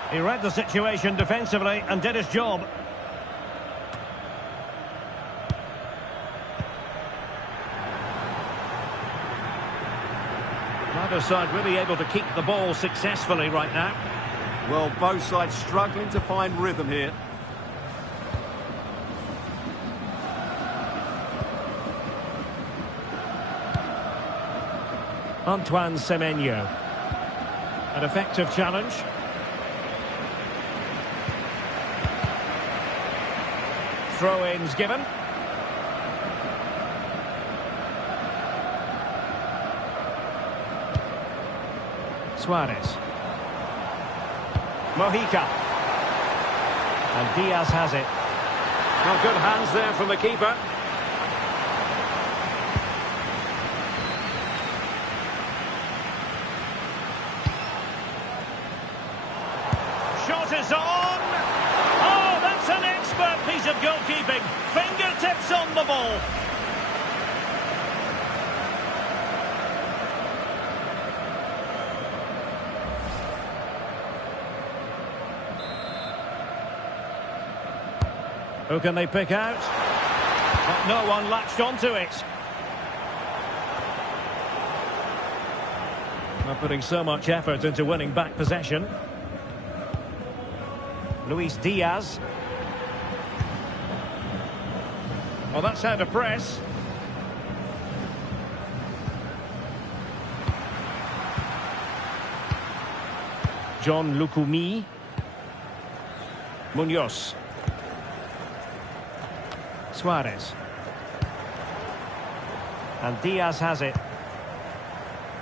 He read the situation defensively and did his job. Neither side really able to keep the ball successfully right now. Well, both sides struggling to find rhythm here. Antoine Semenyo. An effective challenge. Throw-ins given. Suarez. Mojica. And Diaz has it. Well, good hands there from the keeper. Shot is on! Oh, that's an expert piece of goalkeeping. Fingertips on the ball. Who can they pick out? But no one latched onto it. Not putting so much effort into winning back possession. Luis Diaz. Well, that's how to press. John Lukumi. Munoz. Suarez. And Diaz has it.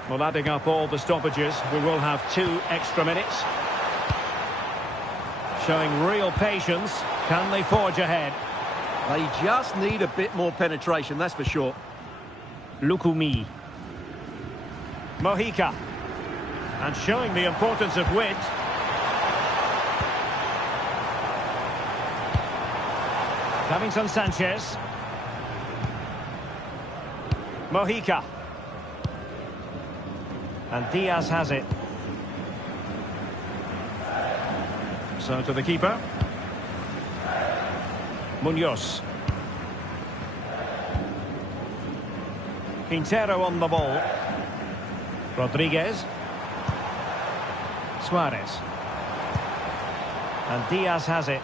Well, adding up all the stoppages, we will have 2 extra minutes. Showing real patience. Can they forge ahead? They just need a bit more penetration, that's for sure. Lukumi. Mojica. And showing the importance of width. Davinson Sanchez. Mojica. And Diaz has it. So to the keeper. Munoz. Quintero on the ball. Rodriguez. Suarez. And Diaz has it.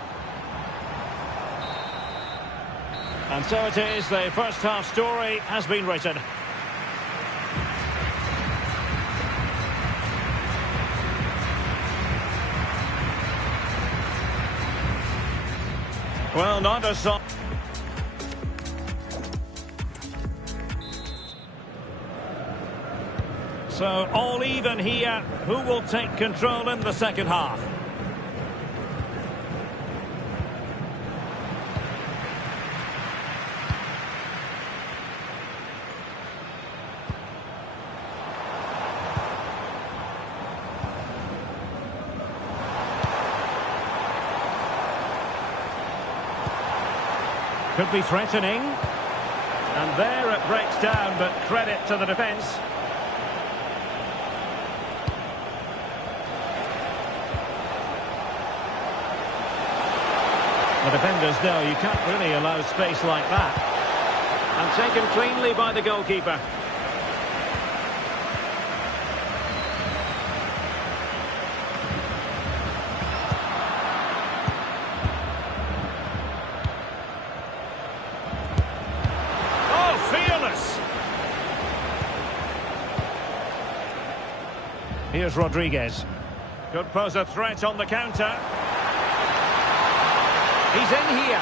And so it is, the first half story has been written. Well, not a song. So all even here. Who will take control in the second half? Could be threatening. And there it breaks down, but credit to the defence. The defenders know you can't really allow space like that. And taken cleanly by the goalkeeper. Here's Rodriguez. Could pose a threat on the counter. He's in here.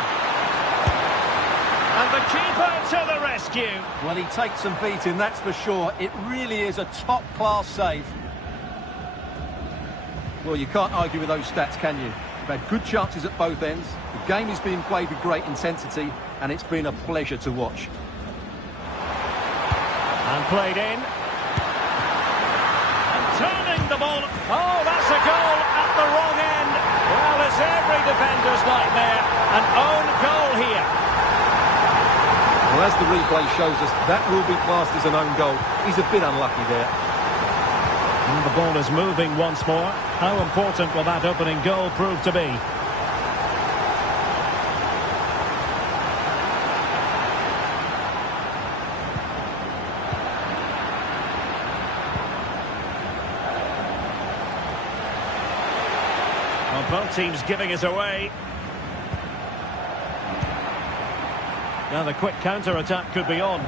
And the keeper to the rescue. Well, he takes some beating, that's for sure. It really is a top-class save. Well, you can't argue with those stats, can you? You've had good chances at both ends. The game is being played with great intensity, and it's been a pleasure to watch. And played in. And turning the ball. Oh, that's a goal at the wrong end. Well, it's every defender's nightmare. An own goal here. Well, as the replay shows us, that will be classed as an own goal. He's a bit unlucky there. And the ball is moving once more. How important will that opening goal prove to be? Well, both teams giving it away. Now the quick counter-attack could be on.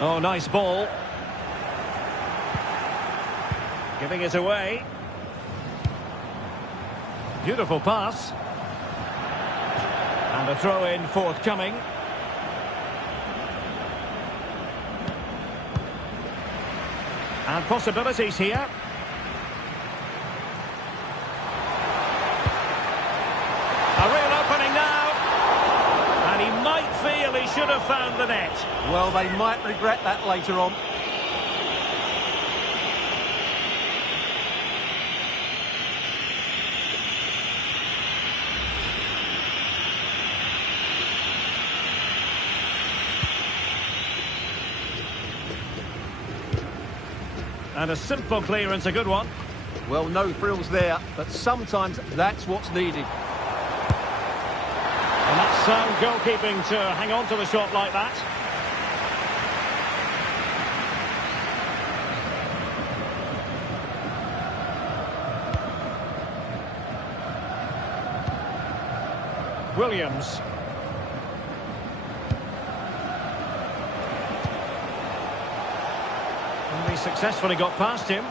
Oh, nice ball. Giving it away. Beautiful pass. And a throw-in forthcoming. And possibilities here. A real opening now. And he might feel he should have found the net. Well, they might regret that later on. And a simple clearance, a good one. Well, no frills there, but sometimes that's what's needed. And that's sound goalkeeping to hang on to the shot like that. Williams. And he successfully got past him.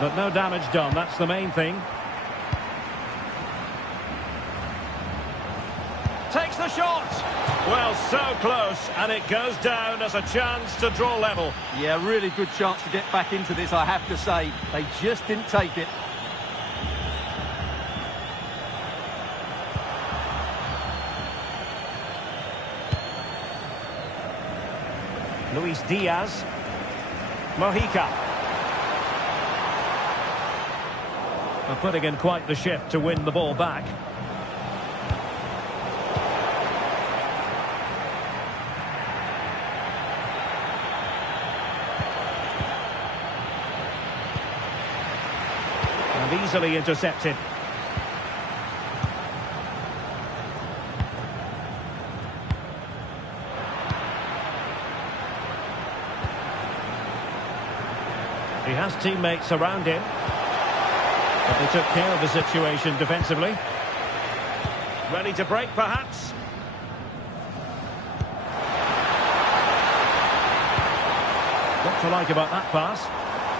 But no damage done, that's the main thing. Takes the shot! Well, so close, and it goes down as a chance to draw level. Yeah, really good chance to get back into this, I have to say. They just didn't take it. Luis Diaz. Mojica. They're putting in quite the shift to win the ball back. And easily intercepted. He has teammates around him, but they took care of the situation defensively. Ready to break, perhaps? What to like about that pass?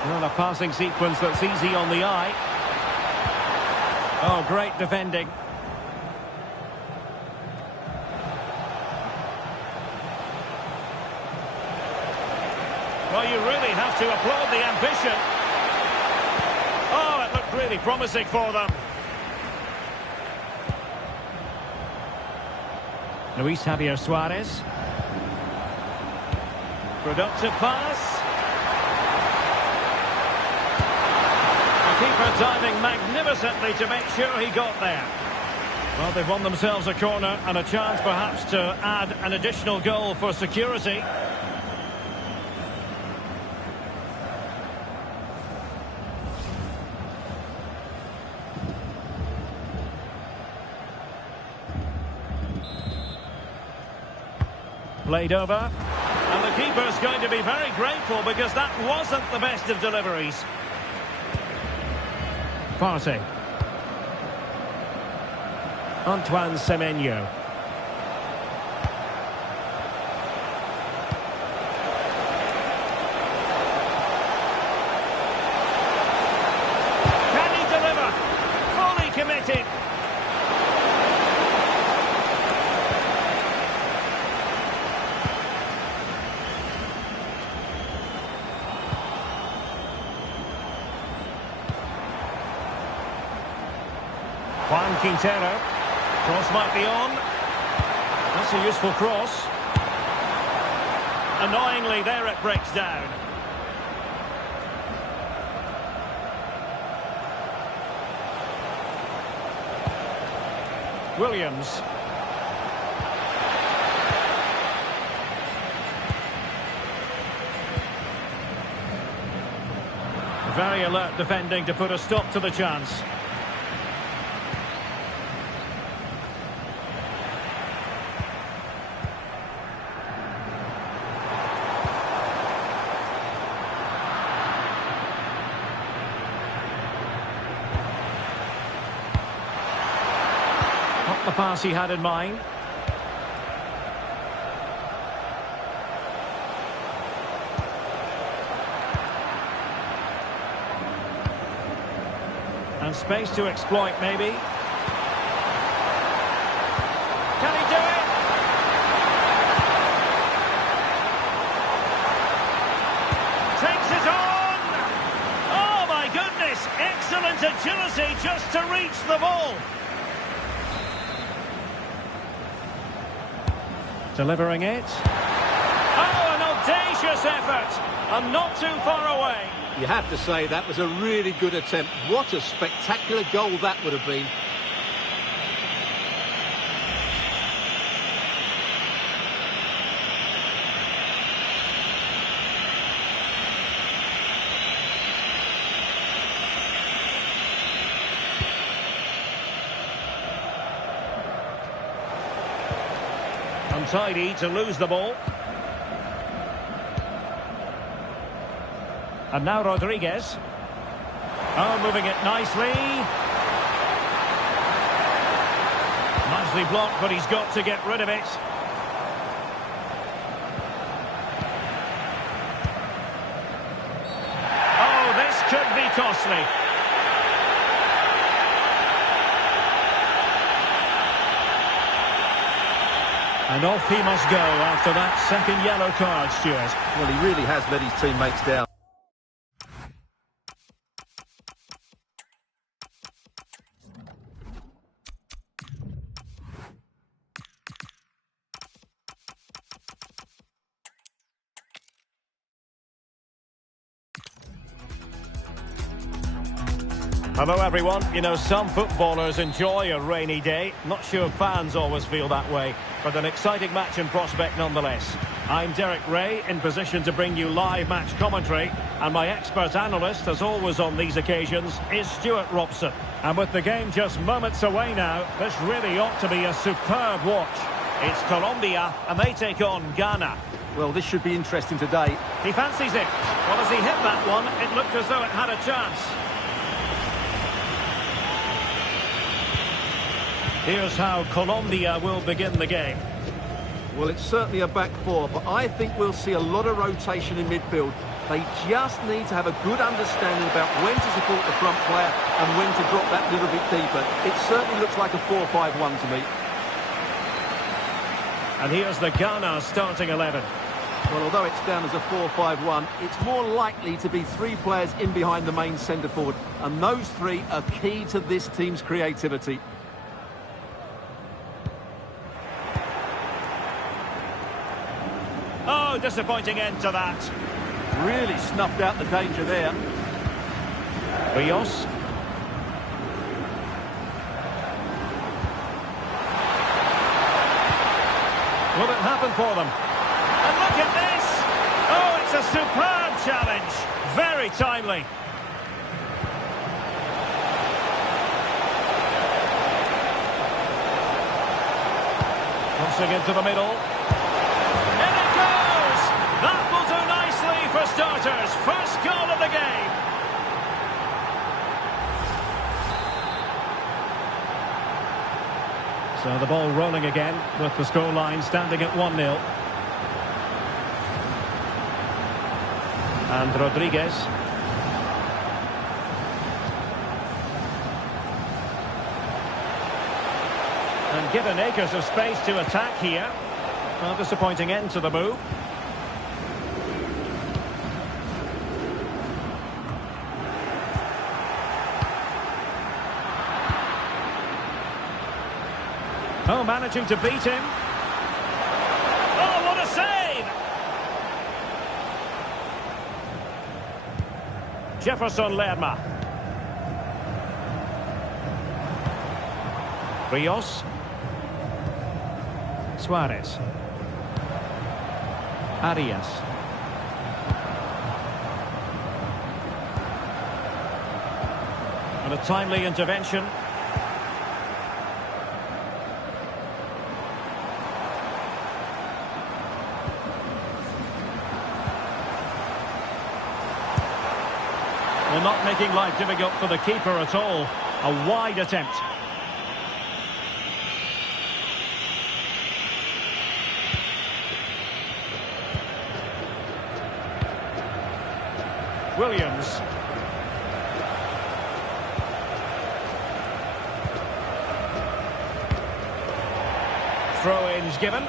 Well, a passing sequence that's easy on the eye. Oh, great defending. Well, you really have to applaud the ambition. Oh, it looked really promising for them. Luis Javier Suarez. Productive pass. The keeper diving magnificently to make sure he got there. Well, they've won themselves a corner and a chance perhaps to add an additional goal for security. Played over, and the keeper's going to be very grateful because that wasn't the best of deliveries. Partey. Antoine Semenyo. Juan Quintero. Cross might be on. That's a useful cross. Annoyingly, there it breaks down. Williams. Very alert defending to put a stop to the chance. Not the pass he had in mind. And space to exploit, maybe. Can he do it? Takes it on! Oh, my goodness! Excellent agility just to reach the ball. Delivering it. Oh, an audacious effort! And not too far away. You have to say that was a really good attempt. What a spectacular goal that would have been. Untidy to lose the ball. And now Rodriguez. Oh, moving it nicely. Nicely blocked, but he's got to get rid of it. Oh, this could be costly. And off he must go after that second yellow card, Stuart. Well, he really has let his teammates down. Hello everyone. You know, some footballers enjoy a rainy day. Not sure fans always feel that way, but an exciting match in prospect nonetheless. I'm Derek Ray, in position to bring you live match commentary, and my expert analyst, as always on these occasions, is Stuart Robson. And with the game just moments away now, this really ought to be a superb watch. It's Colombia, and they take on Ghana. Well, this should be interesting today. He fancies it. Well, as he hit that one, it looked as though it had a chance. Here's how Colombia will begin the game. Well, it's certainly a back four, but I think we'll see a lot of rotation in midfield. They just need to have a good understanding about when to support the front player and when to drop that little bit deeper. It certainly looks like a 4-5-1 to me. And here's the Ghana starting 11. Well, although it's down as a 4-5-1, it's more likely to be three players in behind the main centre-forward. And those three are key to this team's creativity. Oh, disappointing end to that. Really snuffed out the danger there. Rios. Will it happen for them? And look at this! Oh, it's a superb challenge. Very timely. Crossing into the middle. In it goes! That will do nicely for starters. First goal of the game. So the ball rolling again with the scoreline standing at 1-0. And Rodriguez. And given acres of space to attack here. Well, disappointing end to the move. Oh, managing to beat him. Oh, what a save! Jefferson Lerma. Rios. Suarez. Arias. And a timely intervention. Well, not making life difficult for the keeper at all. A wide attempt. Williams. Throw-ins given.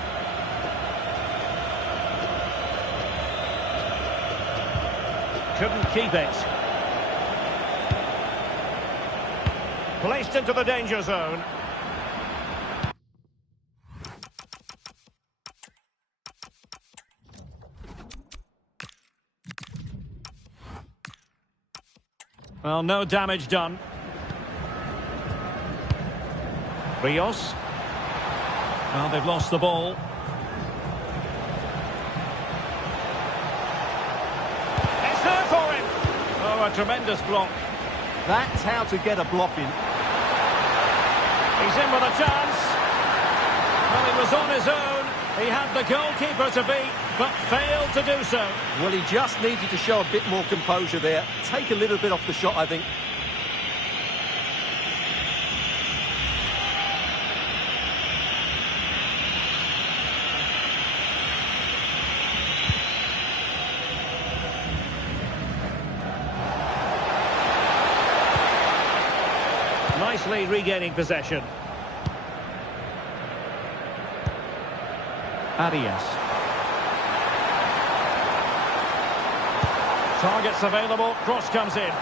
Couldn't keep it. Placed into the danger zone. Well, no damage done. Rios. Well, they've lost the ball. It's there for him. Oh, a tremendous block. That's how to get a block in. He's in with a chance. Well, he was on his own. He had the goalkeeper to beat, but failed to do so. Well, he just needed to show a bit more composure there. Take a little bit off the shot, I think. Nicely regaining possession. Arias. Targets available, cross comes in.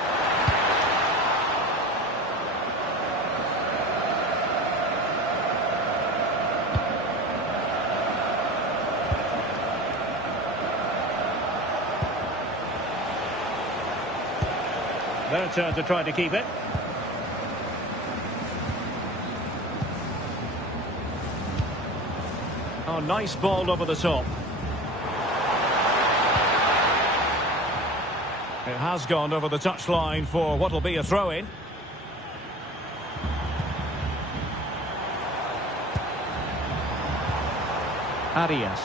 Their turn to try to keep it. Oh, nice ball over the top. It has gone over the touchline for what will be a throw-in. Arias.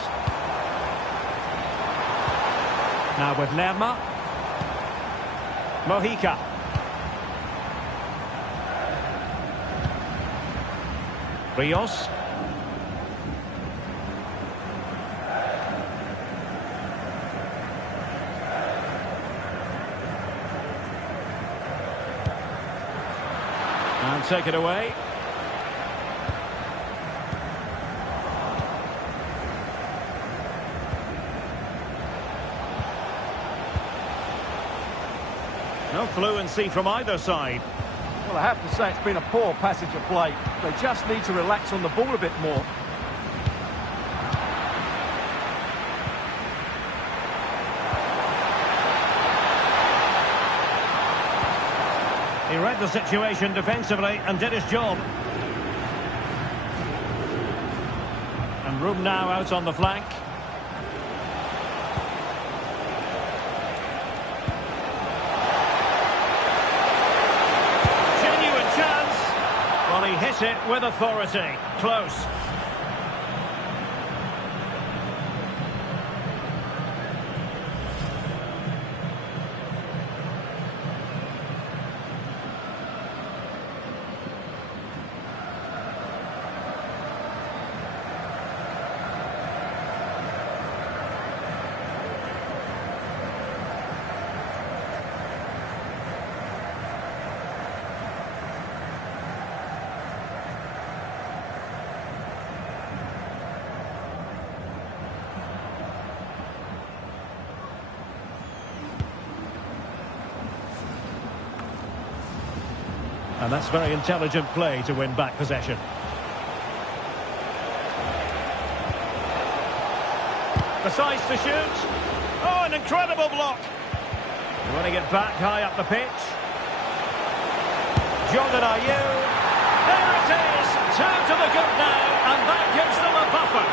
Now with Lerma. Mojica. Rios. And take it away. No fluency from either side. Well, I have to say it's been a poor passage of play. They just need to relax on the ball a bit more. He read the situation defensively and did his job. And room now out on the flank. Genuine chance. Well, he hit it with authority. Close. And that's very intelligent play to win back possession. Decides to shoot. Oh, an incredible block. Running it back high up the pitch. Jordan Ayew. There it is. 2 to the good now, and that gives them a buffer.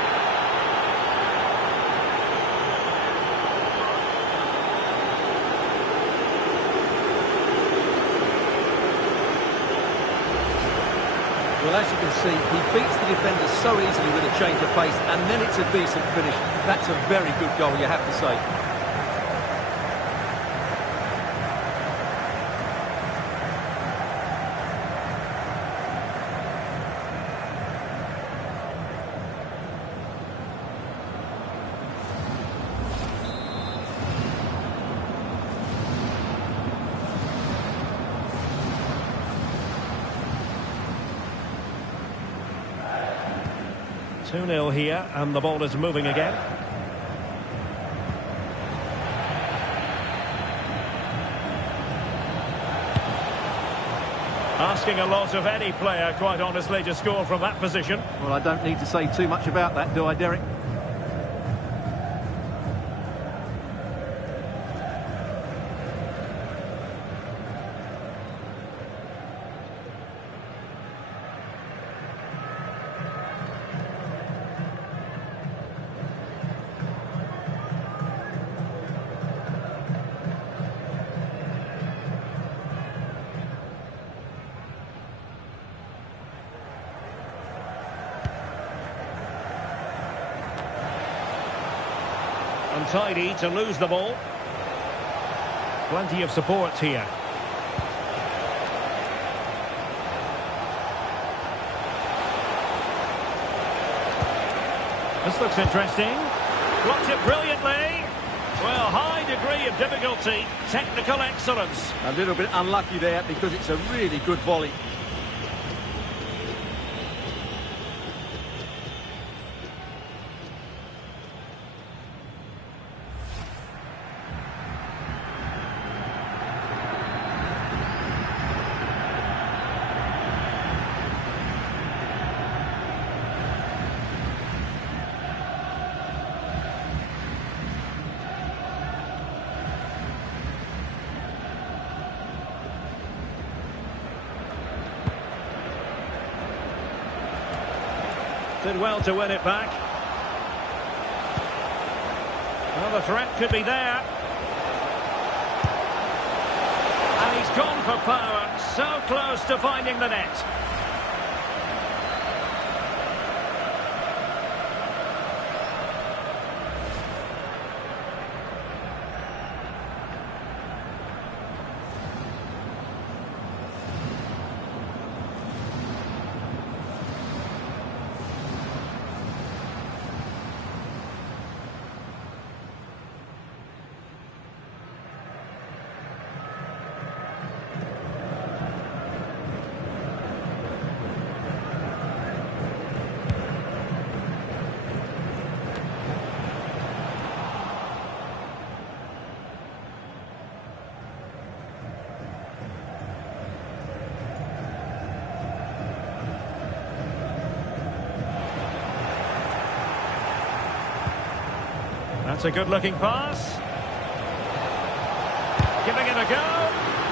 Well, as you can see, he beats the defender so easily with a change of pace, and then it's a decent finish. That's a very good goal, you have to say. Two 2-0 here, and the ball is moving again. Asking a lot of any player, quite honestly, to score from that position. Well, I don't need to say too much about that, do I, Derek? Untidy to lose the ball. Plenty of support here. This looks interesting. Blocked it brilliantly. Well, high degree of difficulty. Technical excellence. A little bit unlucky there because it's a really good volley. Did well to win it back. Well, the threat could be there. And he's gone for power. So close to finding the net. That's a good-looking pass. Giving it a go.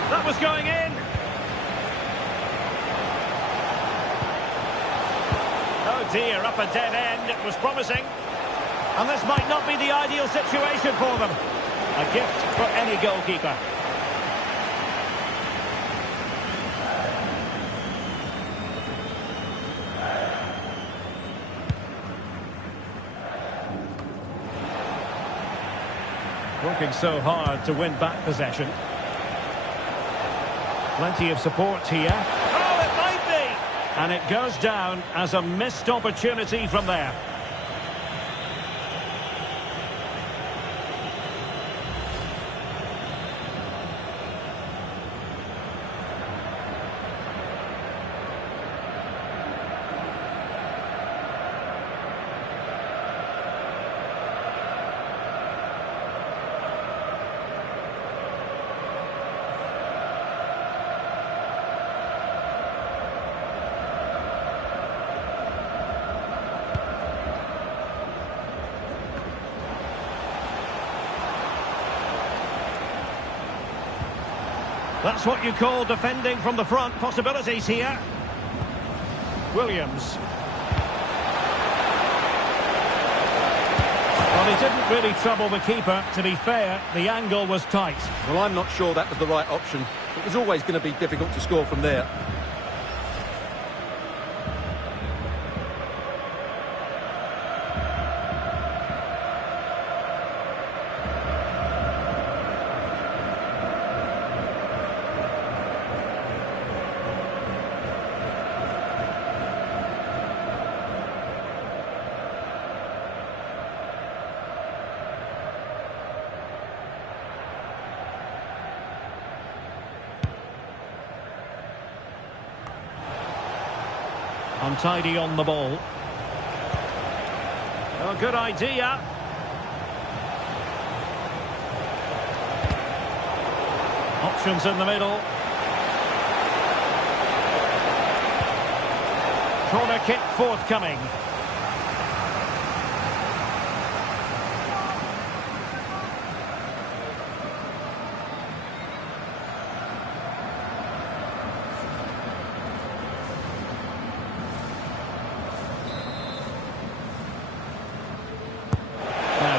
That was going in. Oh dear, up a dead end. It was promising. And this might not be the ideal situation for them. A gift for any goalkeeper. Working so hard to win back possession. Plenty of support here. Oh, it might be! And it goes down as a missed opportunity from there. That's what you call defending from the front. Possibilities here. Williams. Well, he didn't really trouble the keeper. To be fair, the angle was tight. Well, I'm not sure that was the right option. It was always going to be difficult to score from there. Untidy on the ball. Oh, good idea. Options in the middle. Corner kick forthcoming.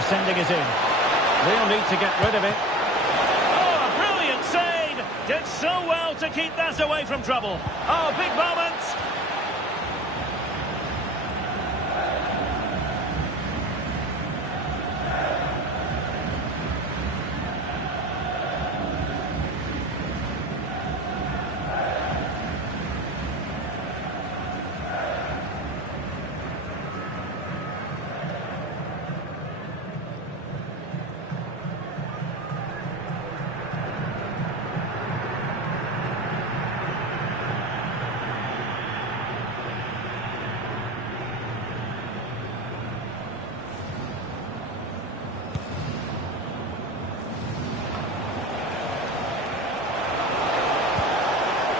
Sending it in. They'll need to get rid of it. Oh, a brilliant save! Did so well to keep that away from trouble. Oh, big moment!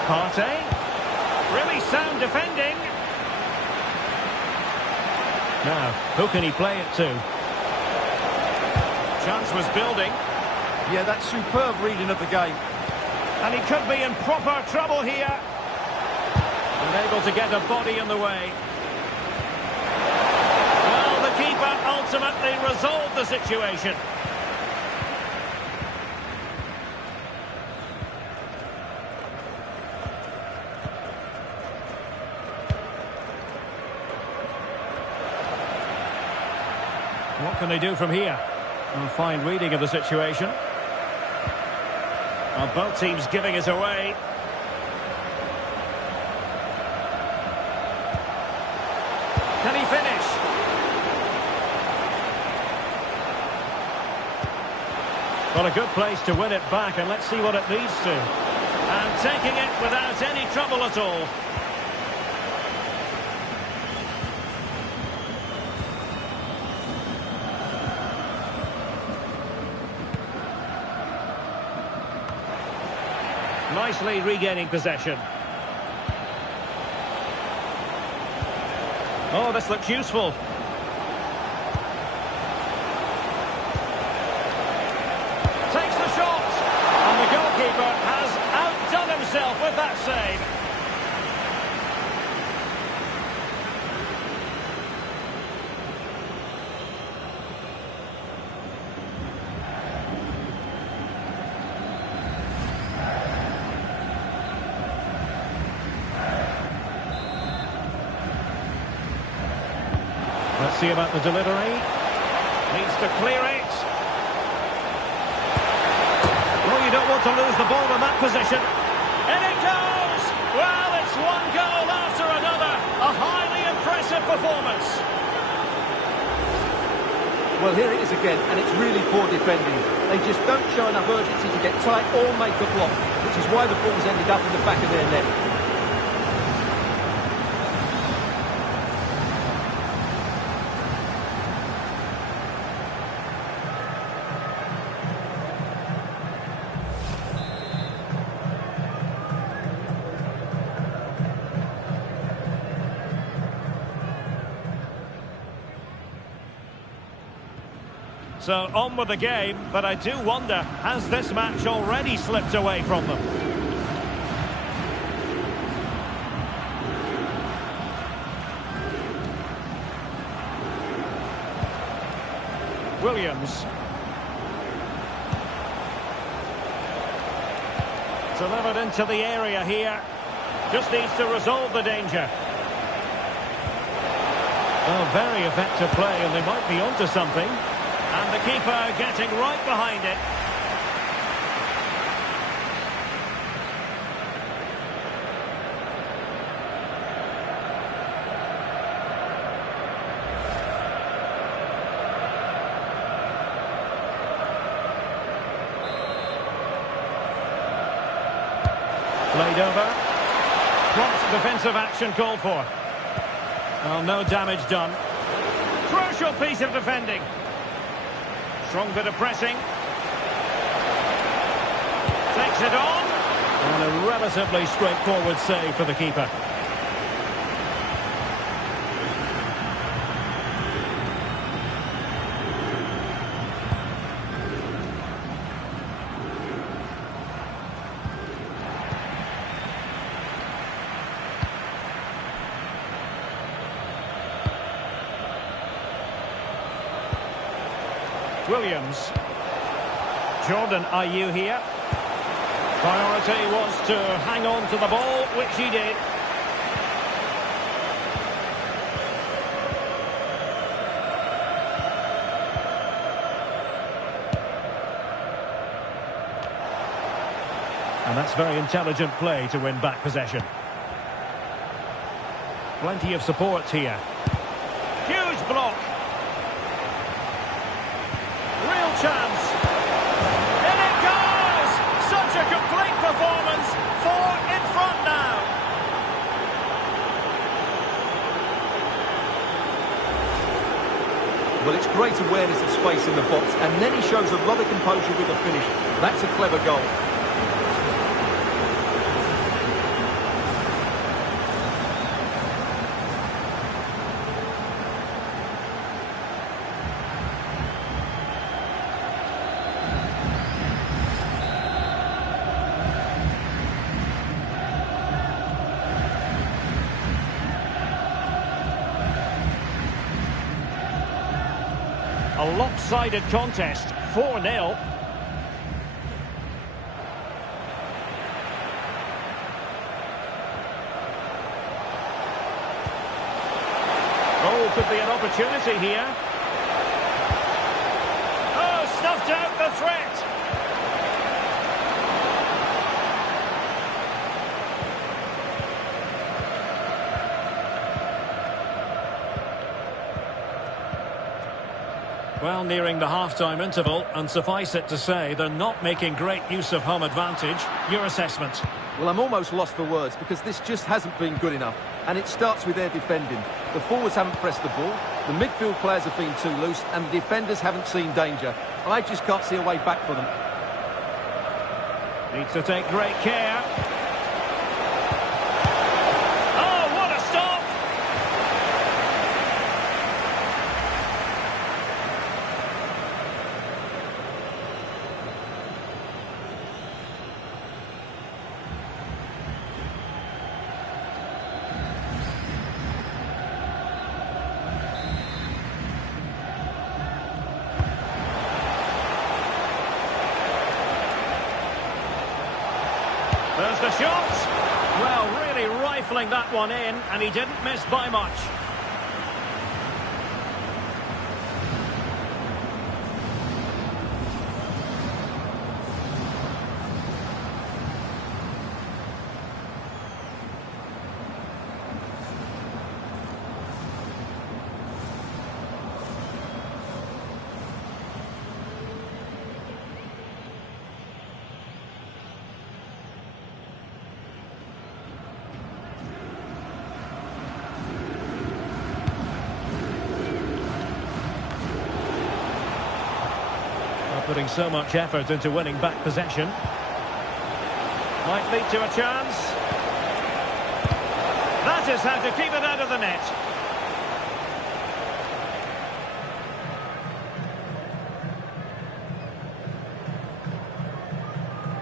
Partey. Really sound defending. Now, who can he play it to? Chance was building. Yeah, that's superb reading of the game. And he could be in proper trouble here. Unable to get a body in the way. Well, the keeper ultimately resolved the situation. What can they do from here? A fine reading of the situation. Well, both teams giving it away. Can he finish? Well, a good place to win it back, and let's see what it leads to. And taking it without any trouble at all. Nicely regaining possession. Oh, this looks useful. Takes the shot. And the goalkeeper has outdone himself with that save. Let's see about the delivery. Needs to clear it. Well, you don't want to lose the ball in that position. In it goes! Well, it's one goal after another. A highly impressive performance. Well, here it is again, and it's really poor defending. They just don't show enough urgency to get tight or make the block, which is why the ball's ended up in the back of their net. So on with the game, but I do wonder, has this match already slipped away from them? Williams. Delivered into the area here. Just needs to resolve the danger. Oh, very effective play, and they might be onto something. And the keeper getting right behind it. Played over. Prompt defensive action called for. Well, no damage done. Crucial piece of defending. Strong bit of pressing. Takes it on. And a relatively straightforward save for the keeper. Williams. Jordan Ayew here. Priority was to hang on to the ball, which he did. And that's very intelligent play to win back possession. Plenty of support here. Huge block. Real chance. In it goes! Such a complete performance. 4 in front now. Well, it's great awareness of space in the box, and then he shows a lot of composure with the finish. That's a clever goal. A lopsided contest, 4-0. Oh, could be an opportunity here. Oh, snuffed out the threat. Well, nearing the half-time interval, and suffice it to say, they're not making great use of home advantage. Your assessment? Well, I'm almost lost for words because this just hasn't been good enough. And it starts with their defending. The forwards haven't pressed the ball, the midfield players have been too loose, and the defenders haven't seen danger. I just can't see a way back for them. Needs to take great care. Oh, what a stop! There's the shot. Well, really rifling that one in, and he didn't miss by much. Putting so much effort into winning back possession. Might lead to a chance. That is how to keep it out of the net.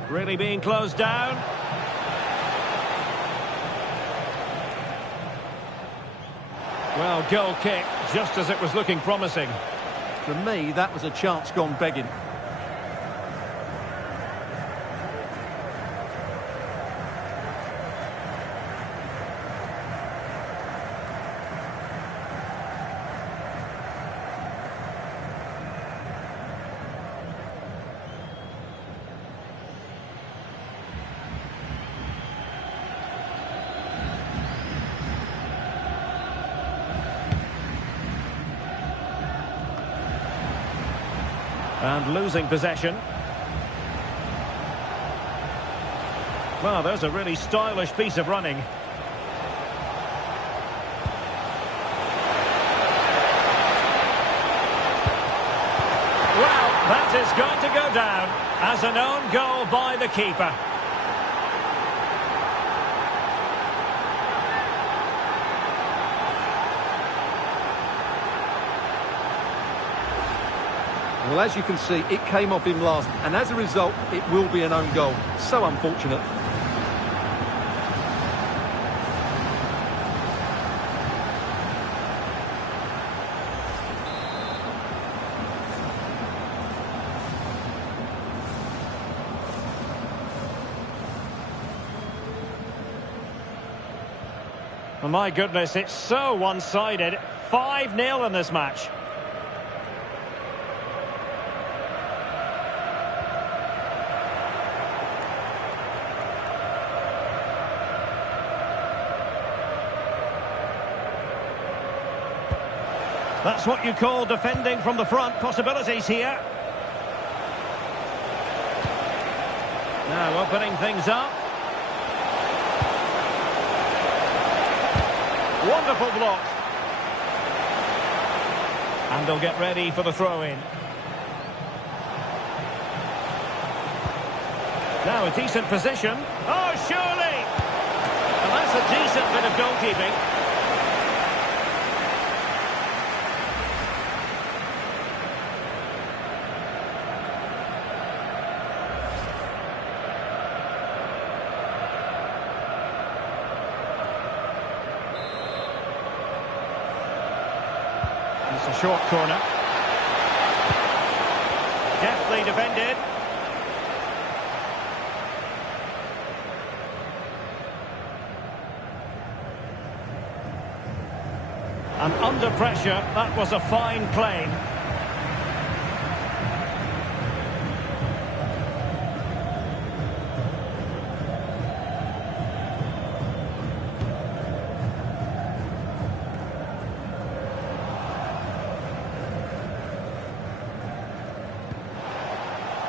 Really being closed down. Well, goal kick, just as it was looking promising. For me, that was a chance gone begging. And losing possession. Well, there's a really stylish piece of running. Well, that is going to go down as an own goal by the keeper. Well, as you can see, it came off him last, and as a result, it will be an own goal. So unfortunate. Oh, my goodness, it's so one-sided. 5-0 in this match. That's what you call defending from the front. Possibilities here. Now opening things up. Wonderful block. And they'll get ready for the throw-in. Now a decent position. Oh, surely! And that's a decent bit of goalkeeping. It's a short corner. Deftly defended. And under pressure, that was a fine claim.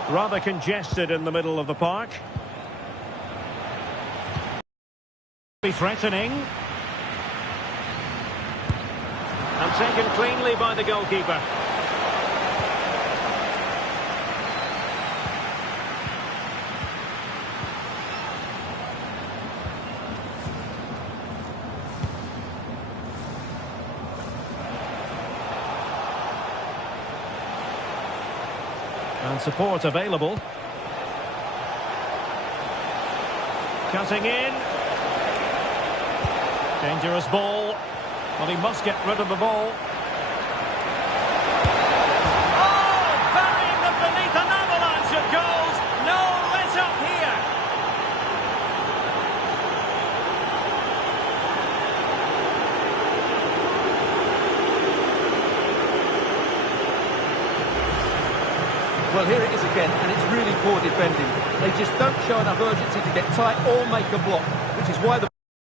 Rather congested in the middle of the park. Be threatening. And taken cleanly by the goalkeeper. And support available. Cutting in. Dangerous ball. Well, he must get rid of the ball. Oh, burying them beneath an avalanche of goals. No let up here. Well, here it is again, and it's really poor defending. They just don't show enough urgency to get tight or make a block, which is why the